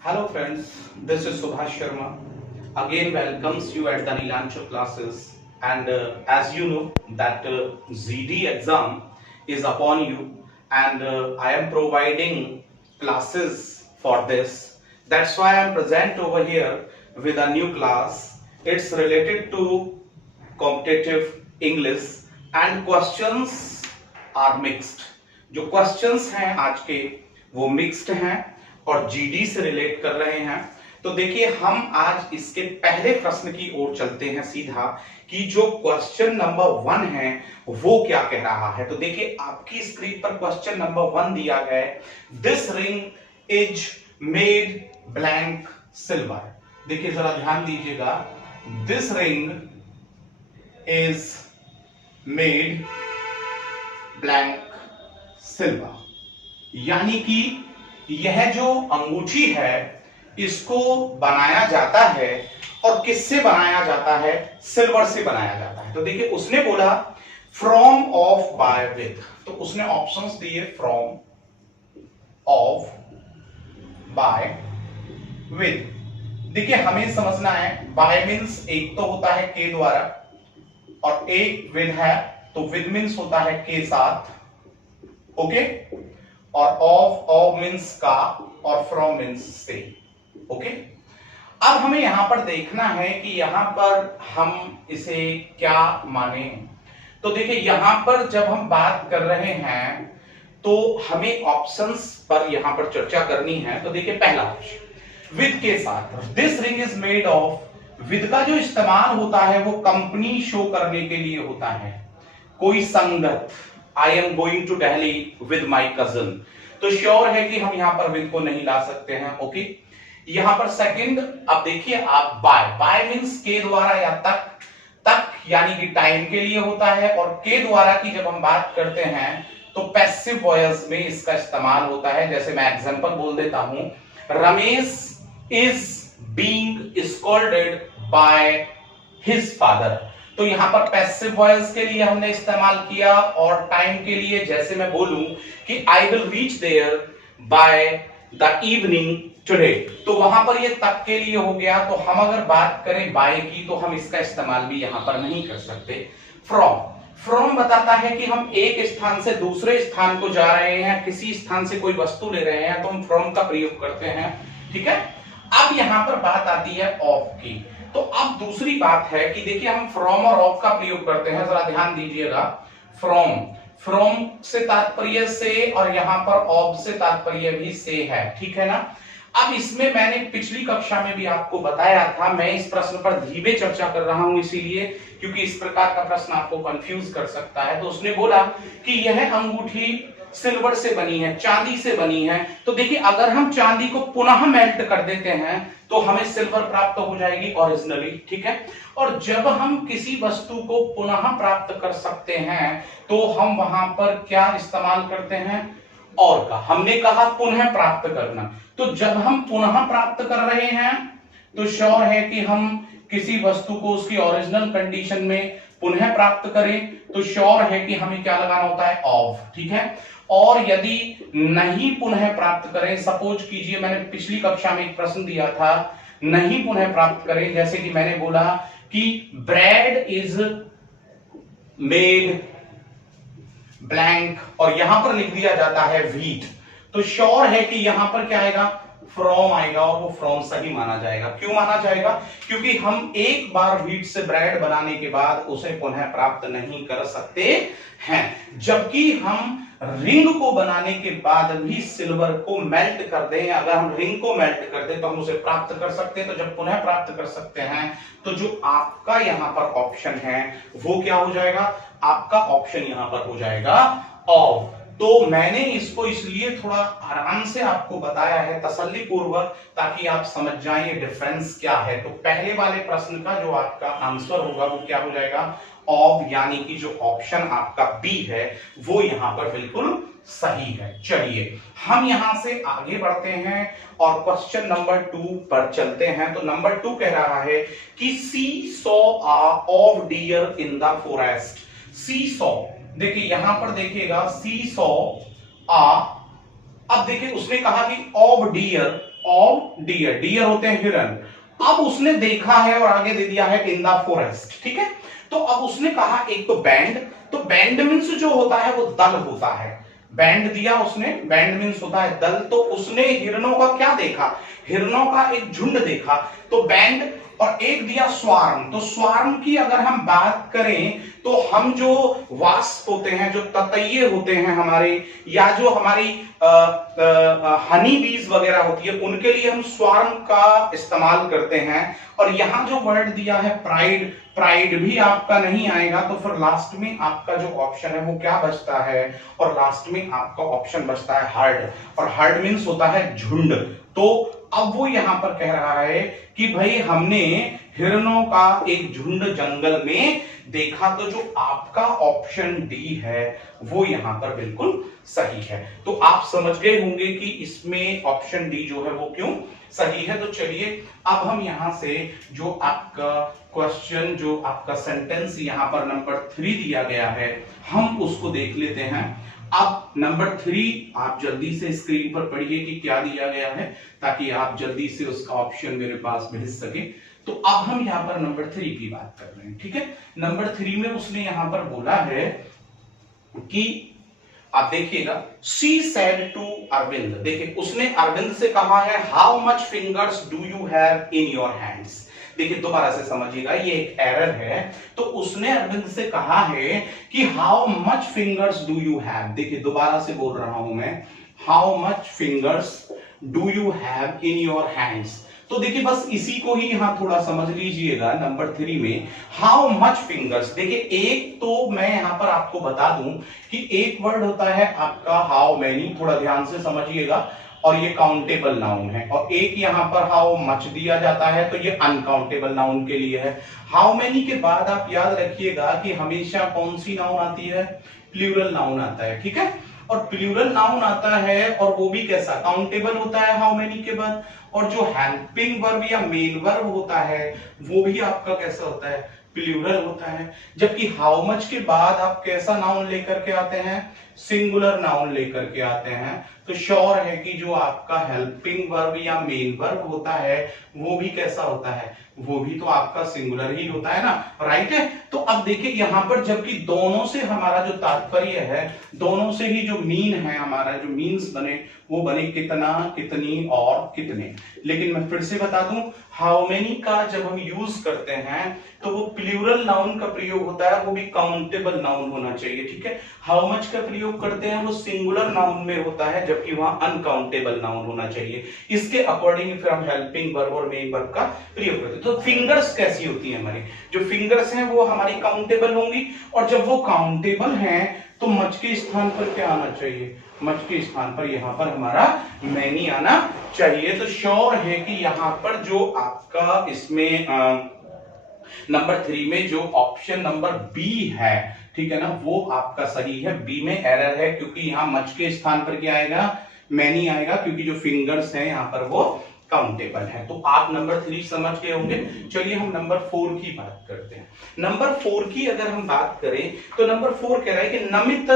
Hello friends, this is Subhash Sharma. Again welcomes you at the Nilancho classes, and as you know that ZD exam is upon you, and I am providing classes for this. That's why I am present over here with a new class. It's related to competitive English and questions are mixed. जो questions हैं आज के वो mixed हैं और GD से relate कर रहे हैं। तो देखिए हम आज इसके पहले प्रश्न की ओर चलते हैं सीधा कि जो क्वेश्चन नंबर 1 है वो क्या कह रहा है। तो देखिए आपकी स्क्रीन पर क्वेश्चन नंबर 1 दिया गया है, this ring is made blank silver. देखिए जरा ध्यान दीजिएगा, this ring is made blank silver, यानी कि यह जो अंगूठी है इसको बनाया जाता है और किससे बनाया जाता है? सिल्वर से बनाया जाता है। तो देखिए उसने बोला फ्रॉम ऑफ बाय विद, तो उसने ऑप्शंस दिए फ्रॉम ऑफ बाय विद। देखिए हमें समझना है बाय मींस एक तो होता है के द्वारा और एक विद है, तो विद मींस होता है के साथ, ओके, और ऑफ मींस का और फ्रॉम मींस से, ओके। अब हमें यहां पर देखना है कि यहां पर हम इसे क्या माने। तो देखिए यहां पर जब हम बात कर रहे हैं तो हमें ऑप्शंस पर यहां पर चर्चा करनी है। तो देखिए पहला ऑप्शन विद के साथ, this ring is made of. With का जो इस्तेमाल होता है वो कंपनी शो करने के लिए होता है, कोई संगत। I am going to Delhi with my cousin, तो श्योर है कि हम यहां पर विद को नहीं ला सकते हैं, ओके। यहां पर सेकंड, अब देखिए आप बाय मींस के द्वारा या तक यानी कि टाइम के लिए होता है, और के द्वारा की जब हम बात करते हैं तो पैसिव वॉयस में इसका इस्तेमाल होता है। जैसे मैं एग्जांपल बोल देता हूं, Ramesh is being scolded by his father. तो यहां पर पैसिव वॉइस के लिए हमने इस्तेमाल किया, और टाइम के लिए जैसे मैं बोलूं कि I will reach there by the evening today, तो वहां पर ये तक के लिए हो गया। तो हम अगर बात करें बाय की तो हम इसका इस्तेमाल भी यहां पर नहीं कर सकते। फ्रॉम बताता है कि हम एक स्थान से दूसरे स्थान को जा रहे हैं, किसी स्थान से कोई वस्तु ले रहे हैं तो हम फ्रॉम का प्रयोग करते हैं, ठीक है। अब यहां पर बात आती है ऑफ की। तो अब दूसरी बात है कि देखिए हम फ्रॉम और ऑफ का प्रयोग करते हैं, जरा ध्यान दीजिएगा। फ्रॉम से तात्पर्य से, और यहां पर ऑफ से तात्पर्य भी से है, ठीक है ना। अब इसमें मैंने पिछली कक्षा में भी आपको बताया था, मैं इस प्रश्न पर धीमे चर्चा कर रहा हूं इसीलिए क्योंकि इस प्रकार का प्रश्न आपको कंफ्यूज कर सकता है। तो उसने बोला कि यह अंगूठी सिल्वर से बनी है, चांदी से बनी है। तो देखिए अगर हम चांदी को पुनः मेल्ट कर देते हैं तो हमें सिल्वर प्राप्त हो जाएगी ओरिजिनली, ठीक है। और जब हम किसी वस्तु को पुनः प्राप्त कर सकते हैं तो हम वहां पर क्या इस्तेमाल करते हैं? और का। हमने कहा पुनः प्राप्त करना, तो जब हम पुनः प्राप्त कर रहे हैं तो श्योर है कि हम किसी वस्तु को उसकी ओरिजिनल कंडीशन में पुनः प्राप्त करें तो श्योर है कि हमें क्या लगाना होता है? ऑफ, ठीक है। और यदि नहीं पुनः प्राप्त करें, सपोज कीजिए मैंने पिछली कक्षा में एक प्रश्न दिया था, नहीं पुनः प्राप्त करें, जैसे कि मैंने बोला कि ब्रेड इज मेड ब्लैंक और यहां पर लिख दिया जाता है व्हीट, तो श्योर है कि यहां पर क्या आएगा? फ्रॉम आएगा, और वो फ्रॉम सही माना जाएगा। क्यों माना जाएगा? क्योंकि हम एक बार व्हीट से ब्रेड बनाने के बाद उसे पुनः प्राप्त नहीं कर सकते हैं, जबकि हम रिंग को बनाने के बाद भी सिल्वर को मेल्ट कर दें, अगर हम रिंग को मेल्ट कर दें तो हम उसे प्राप्त कर सकते हैं। तो जब पुनः प्राप्त कर सकते हैं तो जो आपका यहां पर ऑप्शन है वो क्या हो जाएगा? आपका ऑप्शन यहां पर हो जाएगा ऑफ। तो मैंने इसको इसलिए थोड़ा आराम से आपको बताया है, तसल्ली पूर्वक, ताकि आप समझ जाएं ये डिफरेंस क्या है। तो पहले वाले प्रश्न का जो आपका आंसर होगा वो क्या हो जाएगा? ऑफ, यानी कि जो ऑप्शन आपका बी है वो यहां पर बिल्कुल सही है। चलिए हम यहां से आगे बढ़ते हैं और क्वेश्चन नंबर 2 पर चलते हैं। तो नंबर 2 कह रहा है कि she saw a of deer in the forest. She saw, देखिए यहां पर देखिएगा सी सॉ आ, अब देखिए उसने कहा कि of deer of deer, deer होते हैं हिरन। अब उसने देखा है और आगे दे दिया है इन द फॉरेस्ट, ठीक है। तो अब उसने कहा एक तो बैंड, तो बैंड मीन्स जो होता है वो दल होता है, बैंड दिया उसने, बैंड मीन्स होता है दल। तो उसने हिरणों का क्या देखा, हिरणों का एक झुंड देखा, तो बैंड। और एक दिया स्वार्म, तो स्वार्म की अगर हम बात करें तो हम जो वास्प होते हैं, जो ततैये होते हैं हमारे, या जो हमारी हनी बीज वगैरह होती है, उनके लिए हम स्वार्म का इस्तेमाल करते हैं। और यहां जो वर्ड दिया है प्राइड, प्राइड भी आपका नहीं आएगा, तो फिर लास्ट में आपका जो ऑप्शन है वो क्या बचता है, और लास्ट में आपका ऑप्शन बचता है हर्ड, और हर्ड मीन्स होता है झुंड। तो अब वो यहां पर कह रहा है कि भाई हमने हिरणों का एक झुंड जंगल में देखा, तो जो आपका ऑप्शन डी है वो यहां पर बिल्कुल सही है। तो आप समझ गए होंगे कि इसमें ऑप्शन डी जो है वो क्यों सही है। तो चलिए अब हम यहां से जो आपका क्वेश्चन, जो आपका सेंटेंस यहां पर नंबर 3 दिया गया है, हम उसको देख लेते हैं। अब नंबर 3 आप जल्दी से स्क्रीन पर पढ़िए कि क्या दिया गया है, ताकि आप जल्दी से उसका ऑप्शन मेरे पास भेज सके। तो अब हम यहां पर नंबर 3 की बात कर रहे हैं, ठीक है। नंबर 3 में उसने यहां पर बोला है कि आप देखिएगा, शी सेड टू अरविंद, देखिए उसने अरविंद से कहा है how much fingers do you have in your hands. देखिए दोबारा से समझिएगा, ये एक एरर है। तो उसने अरविंद से कहा है कि how much fingers do you have. देखिए दोबारा से बोल रहा हूं मैं, how much fingers do you have in your hands. तो देखिए बस इसी को ही यहां थोड़ा समझ लीजिएगा। नंबर 3 में हाउ मच फिंगर्स, देखिए एक तो मैं यहां पर आपको बता दूं कि एक वर्ड होता है आपका हाउ मैनी, थोड़ा ध्यान से समझिएगा, और ये काउंटेबल नाउन है। और एक यहां पर हाउ मच दिया जाता है, तो ये अनकाउंटेबल नाउन के लिए है। हाउ मैनी के बाद आप याद रखिएगा कि हमेशा कौन सी नाउन आती है, प्लूरल नाउन आता है, ठीक है। और प्लूरल नाउन आता है, और वो भी कैसा, काउंटेबल होता है हाउ मैनी के बाद। और जो हेल्पिंग वर्ब या मेन वर्ब होता है वो भी आपका कैसा होता है, प्लूरल होता है। जबकि हाउ मच के बाद आप कैसा नाउन लेकर के आते हैं, सिंगुलर नाउन लेकर के आते हैं। तो श्योर है कि जो आपका हेल्पिंग वर्ब या मेन वर्ब होता है वो भी कैसा होता है, वो भी तो आपका सिंगुलर ही होता है ना, राइट है। तो अब देखिए यहां पर जबकि दोनों से हमारा जो तात्पर्य है, दोनों से ही जो मीन है हमारा, जो मीन्स बने वो बने कितना, कितनी और कितने। लेकिन मैं फिर से बता दूं, हाउ मेनी का जब हम यूज करते हैं तो वो प्लूरल नाउन का प्रयोग होता है, वो भी काउंटेबल नाउन होना चाहिए, ठीक है। हाउ मच का प्रयोग करते हैं वो सिंगुलर नाउन में होता है, जबकि वहां अनकाउंटेबल नाउन होना चाहिए। इसके अकॉर्डिंग फिर हम हेल्पिंग वर्ब और मेन वर्ब का प्रयोग करते हैं। तो फिंगर्स कैसी होती है हमारी, जो फिंगर्स हैं वो हमारी काउंटेबल होंगी, और जब वो काउंटेबल हैं तो मच के स्थान पर क्या आना चाहिए, मच के स्थान पर यहां पर हमारा मैनी आना चाहिए। तो श्योर है कि यहां पर जो आपका इसमें नंबर 3 में जो ऑप्शन नंबर बी है, ठीक है ना, वो आपका सही है। बी में एरर है, क्योंकि यहां मच के स्थान पर क्या आएगा, मैनी आएगा, क्योंकि जो फिंगर्स हैं यहां पर वो काउंटेबल है। तो आप नंबर 3 समझ गए होंगे। चलिए हम नंबर 4 की बात करते हैं। नंबर 4 की अगर हम बात करें तो नंबर 4 कह रहा है कि Namit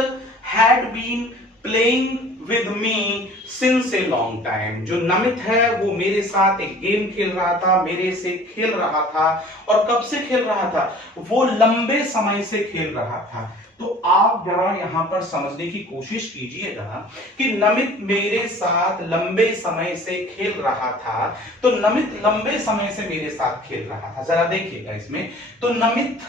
had been playing with me since a long time. जो नमित है वो मेरे साथ एक गेम खेल रहा था, मेरे से खेल रहा था। और कब से खेल रहा था, वो लंबे समय से खेल रहा था। तो आप जरा यहां पर समझने की कोशिश कीजिएगा कि नमित मेरे साथ लंबे समय से खेल रहा था। तो नमित लंबे समय से मेरे साथ खेल रहा था, जरा देखिएगा इसमें। तो नमित,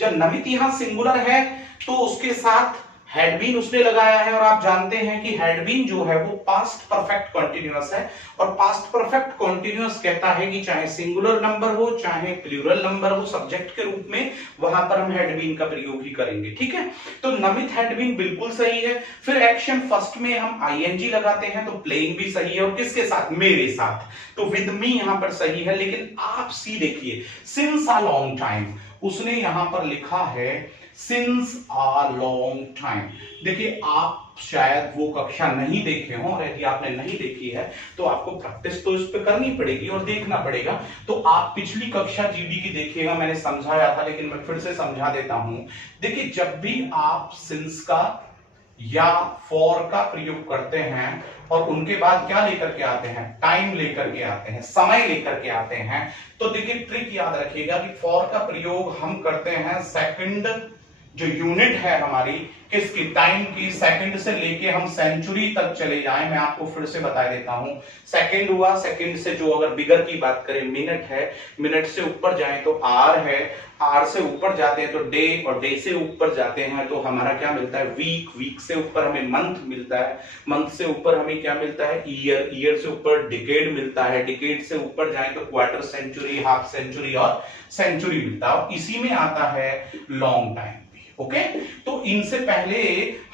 जब नमित यहां सिंगुलर है तो उसके साथ हैड बीन उसने लगाया है, और आप जानते हैं कि हैड बीन जो है वो पास्ट परफेक्ट कॉन्टिन्यूअस है। और पास्ट परफेक्ट कॉन्टिन्यूअस कहता है कि चाहे सिंगुलर नंबर हो चाहे प्लूरल नंबर हो, सब्जेक्ट के रूप में वहां पर हम हैड बीन का प्रयोग ही करेंगे, ठीक है। तो नमित हैड बीन बिल्कुल सही है। फिर एक्शन फर्स्ट में हम आईएनजी लगाते हैं, तो प्लेइंग भी सही है, और किसके साथ, मेरे साथ। तो विद मी यहां पर सही है। लेकिन आप सी देखिए, सिंस अ लॉन्ग टाइम, उसने यहां पर लिखा है सिंस अ लॉन्ग टाइम। देखिए आप शायद वो कक्षा नहीं देखे हो, और यदि आपने नहीं देखी है तो आपको प्रैक्टिस तो इस पे करनी पड़ेगी और देखना पड़ेगा। तो आप पिछली कक्षा जीडी की देखिएगा, मैंने समझाया था, लेकिन मैं फिर से समझा देता हूं। देखिए जब भी आप सिंस का या फॉर का प्रयोग करते हैं और उनके बाद क्या लेकर के आते हैं, टाइम लेकर के आते हैं, समय लेकर के आते हैं, तो देखिए ट्रिक याद रखिएगा कि फॉर का प्रयोग हम करते हैं सेकंड, जो यूनिट है हमारी किसकी, टाइम की, सेकंड से लेके हम सेंचुरी तक चले जाएं। मैं आपको फिर से बता देता हूं, सेकंड हुआ, सेकंड से जो अगर बिगर की बात करें मिनट है, मिनट से ऊपर जाएं तो आर है, आर से ऊपर जाते हैं तो डे, और डे से ऊपर जाते हैं तो हमारा क्या मिलता है, वीक, वीक से ऊपर हमें मंथ मिलता है, मंथ से ऊपर हमें क्या मिलता है, ईयर, ईयर से ऊपर डिकेड मिलता है, डिकेड से ऊपर जाए तो क्वार्टर सेंचुरी, हाफ सेंचुरी और सेंचुरी मिलता है, और इसी में आता है लॉन्ग टाइम। ओके, तो इनसे पहले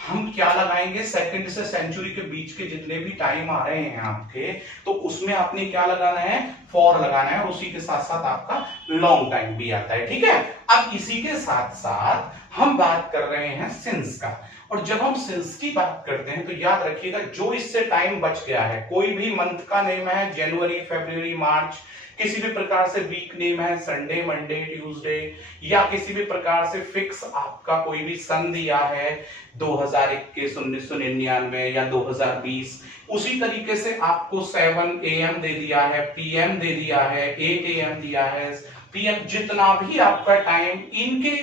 हम क्या लगाएंगे, सेकंड से सेंचुरी के बीच के जितने भी टाइम आ रहे हैं आपके, तो उसमें आपने क्या लगाना है, फॉर लगाना है, और उसी के साथ साथ आपका लॉन्ग टाइम भी आता है। ठीक है, अब इसी के साथ साथ हम बात कर रहे हैं सिंस का, और जब हम सिंस की बात करते हैं तो याद रखिएगा जो इससे टाइम बच गया है, कोई भी मंथ का नेम है जनवरी, फरवरी, मार्च, किसी भी प्रकार से वीक नेम है संडे, मंडे, ट्यूसडे, या किसी भी प्रकार से फिक्स आपका कोई भी सन दिया है 2021, 1999 या 2020, उसी तरीके से आपको 7 AM दे दिया है, PM दे दिया है, 8 AM दिया है, PM, जितना भी आपका टाइम इनके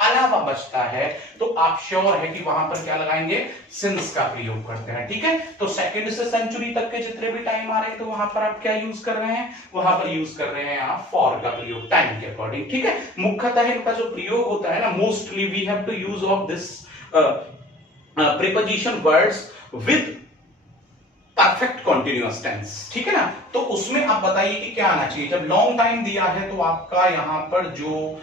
अलावा बचता है तो आप श्योर है कि वहां पर क्या लगाएंगे, सिंस का प्रयोग करते हैं। ठीक है, तो सेकंड से सेंचुरी तक के जितने भी टाइम आ रहे हैं तो वहां पर आप क्या यूज कर रहे हैं, वहां पर यूज कर रहे हैं आप फॉर का प्रयोग टाइम के अकॉर्डिंग। ठीक है, मुख्यतः इनका जो प्रयोग होता है ना, mostly we have to use of this preposition words with perfect continuous tense. ठीक है ना, तो उसमें आप बताइए कि क्या आना चाहिए, जब लॉन्ग टाइम दिया है तो आपका यहां पर जो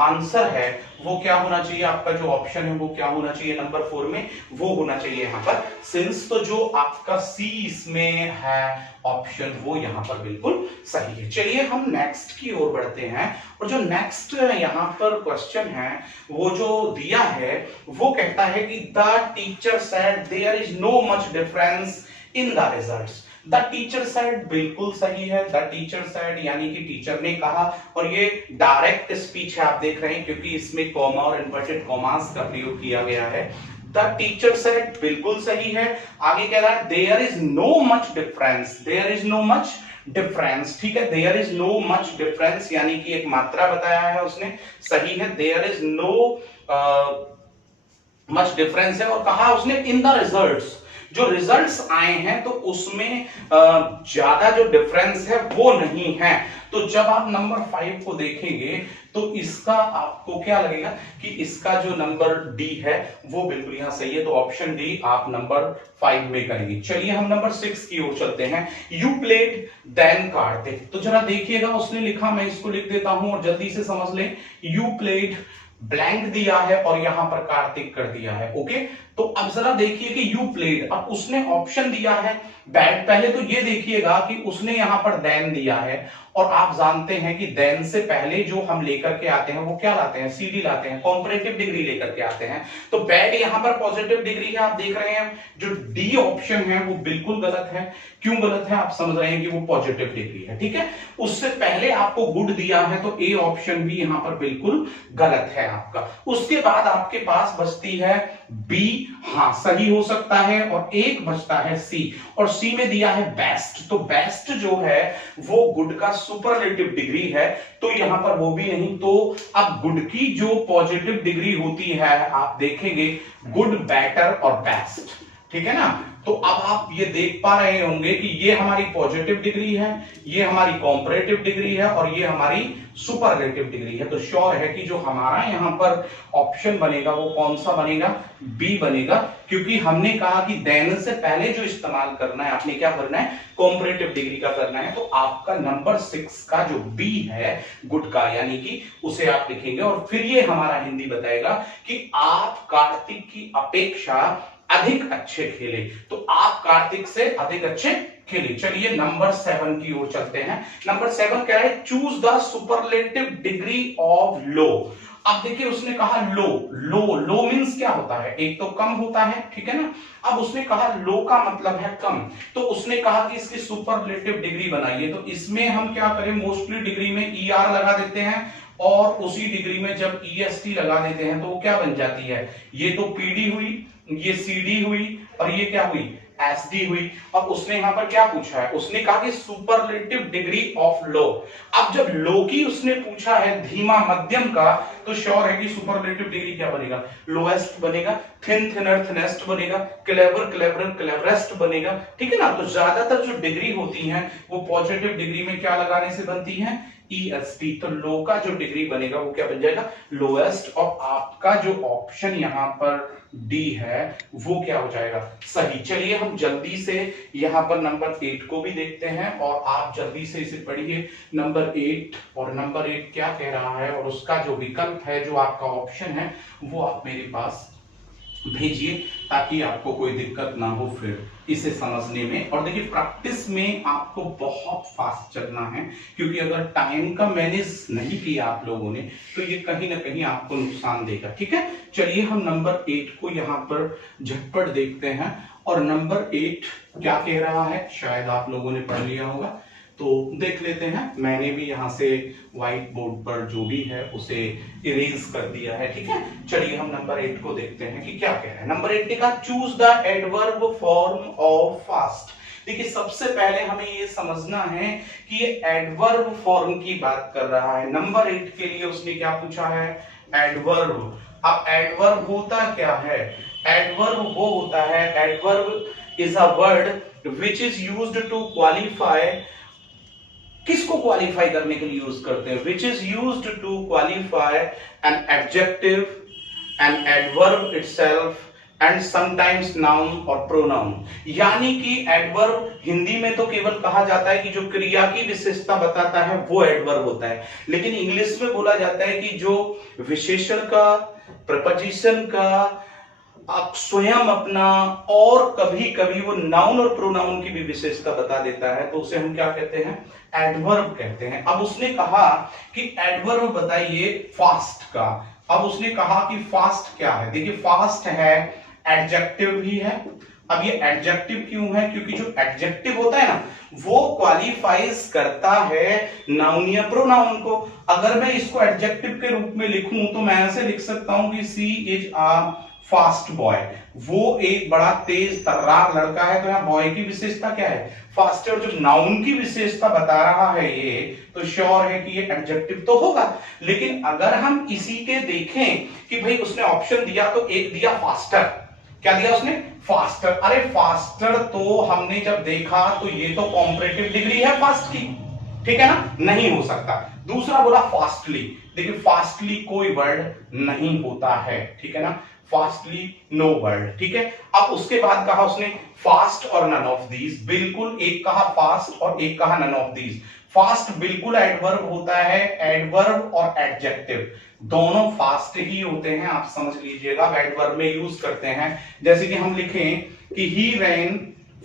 आंसर है वो क्या होना चाहिए, आपका जो ऑप्शन है वो क्या होना चाहिए, नंबर 4 में वो होना चाहिए यहां पर सिंस। तो जो आपका सी इसमें है ऑप्शन, वो यहां पर बिल्कुल सही है। चलिए हम नेक्स्ट की ओर बढ़ते हैं, और जो नेक्स्ट यहां पर क्वेश्चन है वो जो दिया है वो कहता है कि the teacher said there is no much difference in the results. The teacher said बिल्कुल सही है, द टीचर सेड यानी कि टीचर ने कहा, और ये डायरेक्ट स्पीच है, आप देख रहे हैं क्योंकि इसमें कॉमा और इन्वर्टेड कॉमास का प्रयोग किया गया है। द टीचर सेड बिल्कुल सही है। आगे कह रहा है there is no much difference, there is no much difference. ठीक है, there is no much difference यानी कि एक मात्रा बताया है उसने, सही है, there is no much difference है। और कहा उसने इन द रिजल्ट्स, जो रिजल्ट्स आए हैं तो उसमें ज्यादा जो डिफरेंस है वो नहीं है। तो जब आप नंबर 5 को देखेंगे तो इसका आपको क्या लगेगा कि इसका जो नंबर डी है वो बिल्कुल यहां सही है, तो ऑप्शन डी आप नंबर 5 में करेंगे। चलिए हम नंबर 6 की ओर चलते हैं। यू प्लेड देन कार्तिक, तो जरा देखिएगा उसने लिखा, मैं इसको लिख देता हूं और जल्दी से समझ लें। यू प्लेड ब्लैंक दिया है और यहां पर कार्तिक कर दिया है। ओके, तो अब जरा देखिए कि यू प्लेड, अब उसने ऑप्शन दिया है बैड। पहले तो ये देखिएगा कि उसने यहां पर देन दिया है, और आप जानते हैं कि देन से पहले जो हम लेकर के आते हैं वो क्या लाते हैं, सीडी लाते हैं, कंपैरेटिव डिग्री लेकर के आते हैं। तो बैड यहां पर पॉजिटिव डिग्री है, आप देख रहे हैं जो डी ऑप्शन है वो बिल्कुल गलत है। क्यों गलत है, आप समझ रहे हैं कि वो पॉजिटिव डिग्री है। ठीक है, उससे पहले आपको गुड दिया है तो ए ऑप्शन भी यहां पर बिल्कुल गलत है आपका। उसके बाद आपके पास बचती है बी, हाँ सही हो सकता है, और एक बचता है सी, और सी में दिया है बेस्ट। तो बेस्ट जो है वो गुड का सुपरलेटिव डिग्री है, तो यहां पर वो भी नहीं। तो अब गुड की जो पॉजिटिव डिग्री होती है आप देखेंगे गुड, बेटर और बेस्ट। ठीक है ना, तो अब आप ये देख पा रहे होंगे कि ये हमारी पॉजिटिव डिग्री है, ये हमारी कॉम्परेटिव डिग्री है, और ये हमारी सुपरलेटिव डिग्री है। तो श्योर है कि जो हमारा यहां पर ऑप्शन बनेगा वो कौन सा बनेगा, बी बनेगा, क्योंकि हमने कहा कि देन से पहले जो इस्तेमाल करना है आपने क्या करना है, कॉम्परेटिव डिग्री का करना है। तो आपका नंबर 6 का जो बी है गुड का, यानी कि उसे आप लिखेंगे, और फिर ये हमारा हिंदी बताएगा कि आप कार्तिक की अपेक्षा अधिक अच्छे खेले, तो आप कार्तिक से अधिक अच्छे खेले। चलिए नंबर 7 की ओर चलते हैं। नंबर 7 क्या है, choose the superlative degree of low. अब देखिए उसने कहा लो, लो, लो मींस क्या होता है, एक तो कम होता है, ठीक है ना। अब उसने कहा लो का मतलब है कम, तो उसने कहा कि इसकी सुपरलेटिव डिग्री बनाइए। तो इसमें हम क्या करें, मोस्टली डिग्री में ER लगा देते हैं, और उसी डिग्री में जब EST लगा देते हैं तो वो क्या बन जाती है, ये तो PD हुई ये CD हुई और ये क्या हुई, SD हुई। अब उसने यहां पर क्या पूछा है, उसने कहा कि सुपरलेटिव डिग्री ऑफ लो। अब जब लो की उसने पूछा है, धीमा मध्यम का, तो श्योर है कि सुपरलेटिव डिग्री क्या बनेगा, लोएस्ट बनेगा, थिन थिनर थिनेस्ट बनेगा, क्लेवर क्लेवरर क्लेवरेस्ट बनेगा, ठीक है ना। तो ज्यादातर जो डिग्री होती हैं वो पॉजिटिव डिग्री में क्या लगाने से बनती हैं, EST। तो लो का जो डिग्री बनेगा वो क्या बन जाएगा, लोएस्ट। और आपका जो ऑप्शन यहां पर डी है वो क्या हो जाएगा, सही। चलिए हम जल्दी से यहां पर नंबर 8 को भी देखते हैं और आप जल्दी से इसे पढ़िए। नंबर 8, और नंबर 8 क्या कह रहा है और उसका जो विकल्प है, जो आपका ऑप्शन है, वो आप मेरे पास भेजिए ताकि आपको कोई दिक्कत ना हो फिर इसे समझने में। और देखिए प्रैक्टिस में आपको बहुत फास्ट चलना है, क्योंकि अगर टाइम का मैनेज नहीं किया आप लोगों ने तो ये कहीं ना कहीं आपको नुकसान देगा, ठीक है। चलिए हम नंबर 8 को यहाँ पर झटपट देखते हैं। और नंबर 8 क्या कह रहा है, शायद आप लोगों ने पढ़ लिया होगा, तो देख लेते हैं। मैंने भी यहां से व्हाइट बोर्ड पर जो भी है उसे इरेज कर दिया है, ठीक है। चलिए हम नंबर 8 को देखते हैं कि क्या कह रहा है। नंबर 8 ने कहा choose the adverb form of fast. देखिए सबसे पहले हमें ये समझना है कि ये एडवर्ब फॉर्म की बात कर रहा है। नंबर 8 के लिए उसने क्या पूछा है, एडवर्ब। अब एडवर्ब होता क्या है, एडवर्ब वो होता है, adverb is a word which is used to qualify, किसको क्वालिफाई करने के लिए यूज करते हैं, which is used to qualify an adjective, an adverb itself and sometimes noun और प्रोनाउन। यानी कि एडवर्ब हिंदी में तो केवल कहा जाता है कि जो क्रिया की विशेषता बताता है वो एडवर्ब होता है, लेकिन इंग्लिश में बोला जाता है कि जो विशेषण का, प्रपोजिशन का, आप स्वयं अपना, और कभी कभी वो नाउन और प्रोनाउन की भी विशेषता बता देता है, तो उसे हम क्या कहते हैं, एडवर्ब कहते हैं। अब उसने कहा कि एडवर्ब बताइए फास्ट का। अब उसने कहा कि फास्ट क्या है, देखिए फास्ट है, एडजेक्टिव भी है। अब ये एडजेक्टिव क्यों है, क्योंकि जो एडजेक्टिव होता है ना वो क्वालिफाइज करता है नाउन या प्रोनाउन को। अगर मैं इसको एडजेक्टिव के रूप में लिखूं तो मैं ऐसे लिख सकता हूं कि सी इज अ फास्ट बॉय, वो एक बड़ा तेज तर्रार लड़का है। तो यहाँ बॉय की विशेषता क्या है, फास्ट। और जो नाउन की विशेषता बता रहा है ये, तो श्योर है कि ये एडजेक्टिव तो होगा। लेकिन अगर हम इसी के देखें कि भाई उसने ऑप्शन दिया, तो एक दिया फास्टर, क्या दिया उसने, फास्टर। अरे फास्टर तो हमने जब देखा तो ये तो कॉम्परेटिव डिग्री है फास्ट की, ठीक है ना, नहीं हो सकता। दूसरा बोला फास्टली, देखिए फास्टली कोई वर्ड नहीं होता है, ठीक है ना, फास्टली नो वर्ड, ठीक है। अब उसके बाद कहा उसने फास्ट और नन ऑफ दीज, बिल्कुल एक कहा फास्ट और एक कहा नन ऑफ दीज। फास्ट बिल्कुल एडवर्ब होता है, एडवर्ब और एडजेक्टिव दोनों फास्ट ही होते हैं, आप समझ लीजिएगा, एडवर्ब में यूज करते हैं। जैसे कि हम लिखें कि ही रैन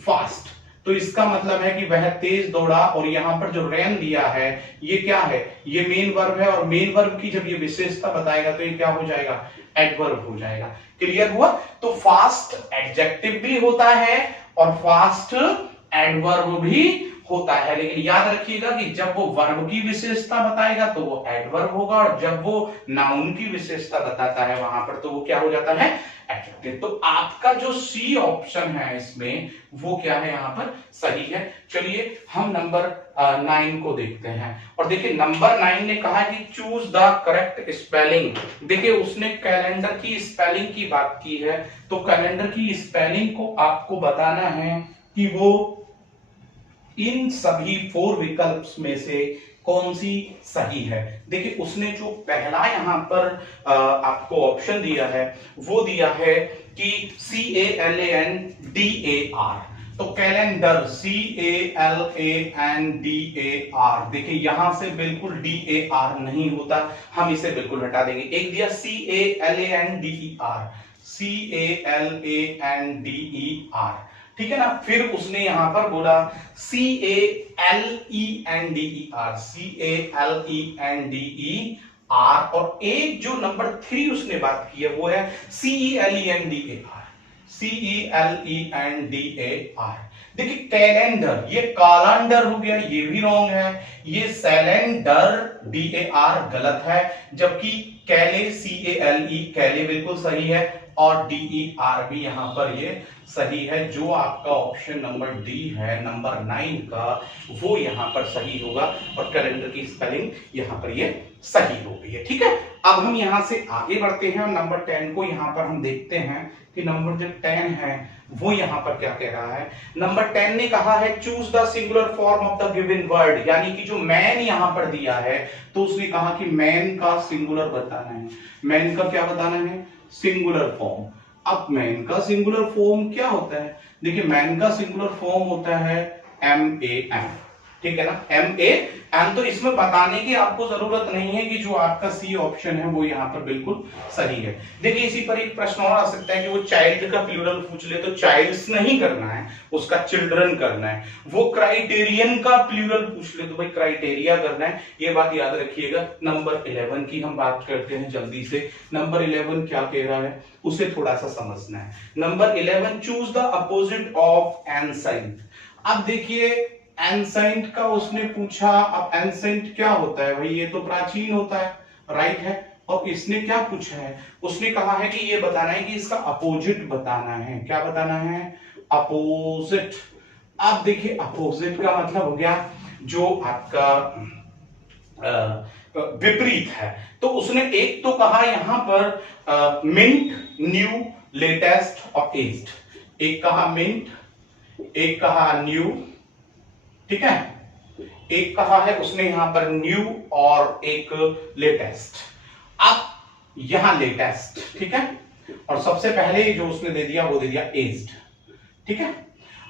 फास्ट, तो इसका मतलब है कि वह तेज दौड़ा, और यहां पर जो रैन दिया है ये क्या है, ये मेन वर्ब है, और मेन वर्ब की जब ये विशेषता बताएगा तो ये क्या हो जाएगा, एडवर्ब हो जाएगा। क्लियर हुआ। तो फास्ट एडजेक्टिव भी होता है और फास्ट एडवर्ब भी होता है, लेकिन याद रखिएगा कि जब वो वर्ब की विशेषता बताएगा तो वो एडवर्ब होगा, और जब वो नाउन की विशेषता बताता है वहां पर तो वो क्या हो जाता है, एडजेक्टिव। तो आपका जो सी ऑप्शन है इसमें वो क्या है, यहां पर सही है। चलिए हम नंबर 9 को देखते हैं। और देखिए नंबर 9 ने कहा कि चूज द करेक्ट स्पेलिंग। देखिए उसने कैलेंडर की स्पेलिंग की बात की है, तो कैलेंडर की स्पेलिंग को आपको बताना है कि वो इन सभी 4 विकल्प में से कौन सी सही है। देखिए उसने जो पहला यहां पर आपको ऑप्शन दिया है वो दिया है कि CALANDAR, तो कैलेंडर CALANDAR। देखिए यहां से बिल्कुल DAR नहीं होता, हम इसे बिल्कुल हटा देंगे। एक दिया CALANDER, ठीक है ना। फिर उसने यहां पर बोला CALENDER, और एक जो नंबर 3 उसने बात की है वो है CELENDAR। देखिए कैलेंडर, ये कैलेंडर हो गया, ये भी रॉन्ग है। ये सैलेंडर DAR गलत है, जबकि कैले CALE, कैले बिल्कुल सही है। और DER भी यहाँ पर ये सही है। जो आपका ऑप्शन नंबर डी है नंबर 9 का वो यहाँ पर सही होगा और कैलेंडर की स्पेलिंग यहाँ पर ये सही हो गई है। ठीक है, अब हम यहाँ से आगे बढ़ते हैं और नंबर 10 को यहाँ पर हम देखते हैं कि नंबर जो 10 है वो यहाँ पर क्या कह रहा है। नंबर 10 ने कहा है choose the singular form of the given word, यानी कि जो मैन यहाँ पर दिया है तो उसने कहा कि मैन का सिंगुलर बताना है। मैन का क्या बताना है? Singular form. अब मैन का सिंगुलर फॉर्म क्या होता है? देखिए मैन का सिंगुलर फॉर्म होता है MAN, ठीक है ना, MAN। तो इसमें बताने की आपको जरूरत नहीं है कि जो आपका सी ऑप्शन है वो यहाँ पर बिल्कुल सही है। देखिए इसी पर एक प्रश्न और आ सकता है कि वो चाइल्ड का प्लूरल पूछ ले तो चाइल्ड्स नहीं करना है, उसका चिल्ड्रन करना है। वो क्राइटेरियन का प्लूरल पूछ ले तो भाई क्राइटेरिया करना है। ये बात याद रखिएगा। नंबर 11 की हम बात करते हैं जल्दी से। नंबर 11 क्या कह रहा है उसे थोड़ा सा समझना है। Number 11 choose the opposite of ancient. अब देखिए एंसेंट का उसने पूछा। अब एंसेंट क्या होता है भाई? ये तो प्राचीन होता है, राइट है। और इसने क्या पूछा है? उसने कहा है कि ये बताना है कि इसका अपोजिट बताना है। क्या बताना है? अपोजिट। अब देखिए अपोजिट का मतलब हो गया जो आपका विपरीत है। तो उसने एक तो कहा यहां पर मिंट, न्यू, लेटेस्ट और एज्ड। एक कहा मिंट, एक कहा न्यू, ठीक है, एक कहा है उसने यहां पर न्यू और एक लेटेस्ट। अब यहां लेटेस्ट, ठीक है, और सबसे पहले जो उसने दे दिया वो दे दिया एज्ड, ठीक है।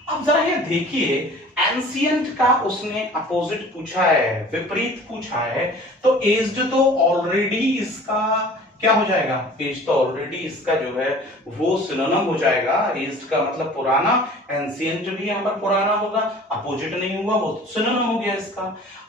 अब जरा ये देखिए एंशिएंट का उसने अपोजिट पूछा है, विपरीत पूछा है, तो एज्ड तो ऑलरेडी इसका क्या हो जाएगा? एज तो ऑलरेडी इसका जो है वो सिनोनिम हो जाएगा। एज्ड का मतलब पुराना, एंशिएंट भी यहां पर पुराना होगा, अपोजिट नहीं हुआ, वो सिनोनिम हो गया इसका।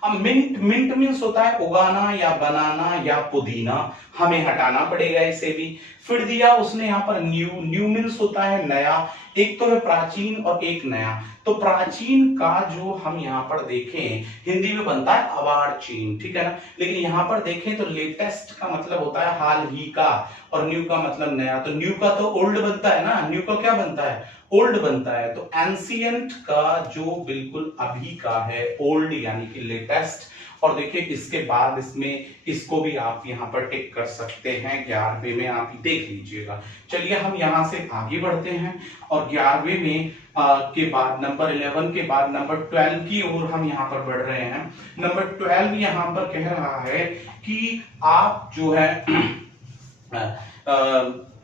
अब मिंट, मिंट मींस होता है उगाना या बनाना या पुदीना, हमें हटाना पड़ेगा इसे भी। फिर दिया उसने यहां पर न्यू, न्यू मींस होता है नया। एक तो है प्राचीन और एक नया। तो प्राचीन का जो हम यहां पर देखें हिंदी में बनता है अवार्चीन, ठीक है ना, लेकिन यहां पर देखें तो लेटेस्ट का मतलब होता है हाल ही का, और न्यू का मतलब नया। तो न्यू का तो ओल्ड बनता है ना, न्यू का क्या बनता है? ओल्ड बनता है। तो एंशिएंट का जो बिल्कुल अभी का है ओल्ड यानी कि लेटेस्ट। और देखिए इसके बाद इसमें इसको भी आप यहाँ पर टिक कर सकते हैं। 11वें में आप देख लीजिएगा। चलिए हम यहाँ से आगे बढ़ते हैं और 11वें में के बाद नंबर 11 के बाद नंबर 12 की ओर हम यहाँ पर बढ़ रहे हैं। नंबर 12 यहाँ पर कह रहा है कि आप जो है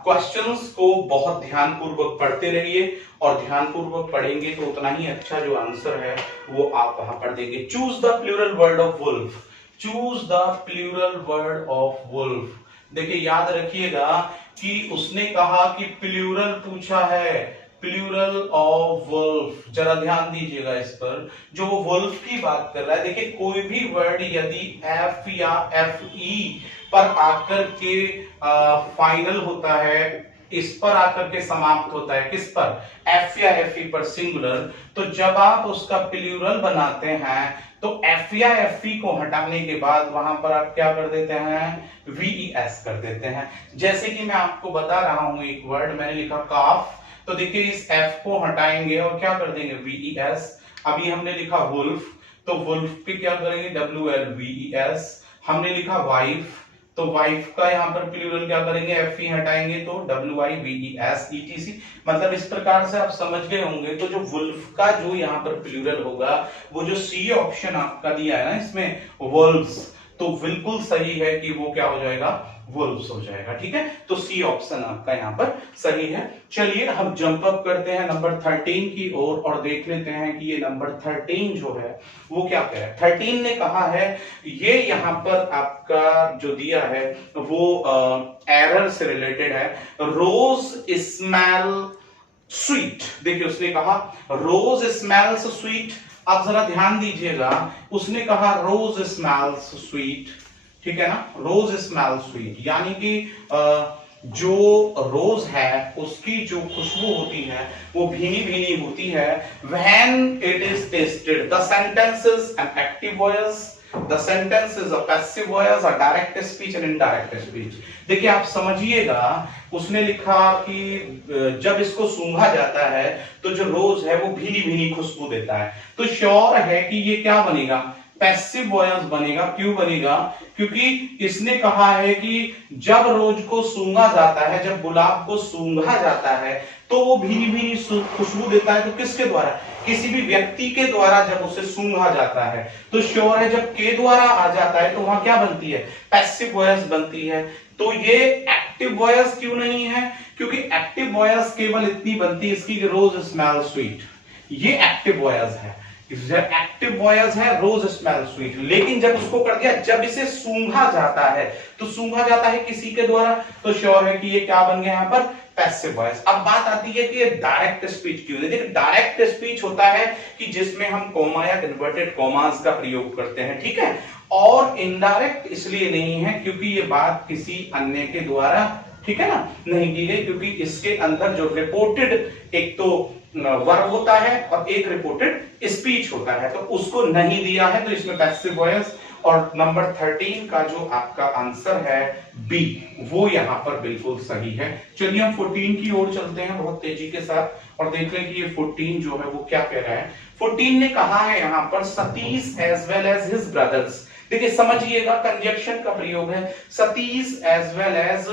क्वेश्चंस को बहुत ध्यानपूर्वक पढ़ते रहिए, और ध्यानपूर्वक पढ़ेंगे तो उतना ही अच्छा जो आंसर है वो आप वहां पर देंगे। Choose the plural word of wolf. Choose the plural word of wolf. देखिए याद रखिएगा कि उसने कहा कि प्लूरल पूछा है, प्लूरल ऑफ वुल्फ। जरा ध्यान दीजिएगा इस पर, जो वो वुल्फ की बात कर रहा है। देखिए कोई भी वर्ड यदि एफ या FE पर आकर के फाइनल होता है, इस पर आकर के समाप्त होता है, किस पर? F या FE पर, सिंगुलर। तो जब आप उसका प्लूरल बनाते हैं तो F या FE को हटाने के बाद वहां पर आप क्या कर देते हैं? VES कर देते हैं। जैसे कि मैं आपको बता रहा हूं एक वर्ड मैंने लिखा काफ, तो देखिए इस F को हटाएंगे और क्या कर देंगे? VES। अभी हमने लिखा वुल्फ, तो वुल्फ पे क्या करेंगे? WLVES। हमने लिखा वाइफ, तो वाइफ का यहाँ पर प्लूरल क्या करेंगे? FE हटाएंगे तो WIVES ETC। मतलब इस प्रकार से आप समझ गए होंगे। तो जो वुल्फ का जो यहाँ पर प्लूरल होगा वो जो C ऑप्शन आपका दिया है ना इसमें वुल्व्स, तो बिल्कुल सही है कि वो क्या हो जाएगा? वुल्व्स हो जाएगा, ठीक है। तो C ऑप्शन आपका यहाँ पर सही है। चलिए हम जंप अप करते हैं नंबर 13 की ओर और देख लेते हैं कि ये नंबर 13 जो है वो क्या कह रहा है। 13 ने कहा है, ये यहाँ पर आपका जो दिया है वो एरर से रिलेटेड है। रोज स्मेल स्वीट। देखिए उसने कहा रोज स्मेल्स स्वीट। आप जरा ध्यान दीजिएगा, उसने कहा रोज स्मेल्स स्वीट, ठीक है ना, रोज स्मेल स्वीट, यानी कि जो रोज है उसकी जो खुशबू होती है वो भीनी भीनी होती है when it is tasted. The sentence is an active voice, the sentence is a passive voice, a direct speech and indirect speech. देखिए आप समझिएगा, उसने लिखा कि जब इसको सूंघा जाता है तो जो रोज है वो भीनी भीनी खुशबू देता है, तो श्योर है कि ये क्या बनेगा, पैसिव वॉयस बनेगा। क्यों बनेगा, क्योंकि इसने कहा है कि जब रोज को सूंघा जाता है, जब गुलाब को सूंघा जाता है तो वो भीनी भीनी खुशबू देता है। तो किसके द्वारा, किसी भी व्यक्ति के द्वारा जब उसे सूंघा जाता है, तो श्योर है जब के द्वारा आ जाता है तो वहां क्या बनती है, पैसिव वॉयस बनती है। तो ये एक्टिव वॉयस क्यों नहीं है, क्योंकि एक्टिव वॉयस केवल इतनी बनती है इसकी रोज स्मेल स्वीट, ये एक्टिव वॉयस है, एक्टिव वॉयस है रोज स्मेल स्वीट। लेकिन जब उसको कर दिया, जब इसे सूंघा जाता है, तो सूंघा जाता है किसी के द्वारा, तो श्योर है कि ये क्या बन गया यहाँ पर, पैसिव वॉइस। अब बात आती है कि ये डायरेक्ट स्पीच क्यों है। देखिए डायरेक्ट स्पीच होता है कि जिसमें हम कॉमा या इन्वर्टेड कॉमास का प्रयोग करते हैं, ठीक है, और इनडायरेक्ट इसलिए नहीं है क्योंकि ये बात किसी अन्य के द्वारा, ठीक है ना, नहीं की गई, क्योंकि इसके अंदर जो रिपोर्टेड एक तो वर्ब होता है और एक रिपोर्टेड स्पीच होता है, तो उसको नहीं दिया है, तो इसमें पैसिव वॉइस। और नंबर 13 का जो आपका आंसर है बी, वो यहां पर बिल्कुल सही है। चलिए हम 14 की ओर चलते हैं बहुत तेजी के साथ और देख लें कि ये 14 जो है वो क्या कह रहा है। 14 ने कहा है यहां पर Satish as well as his brothers. देखिए समझिएगा, कंजक्शन का प्रयोग है, Satish as well as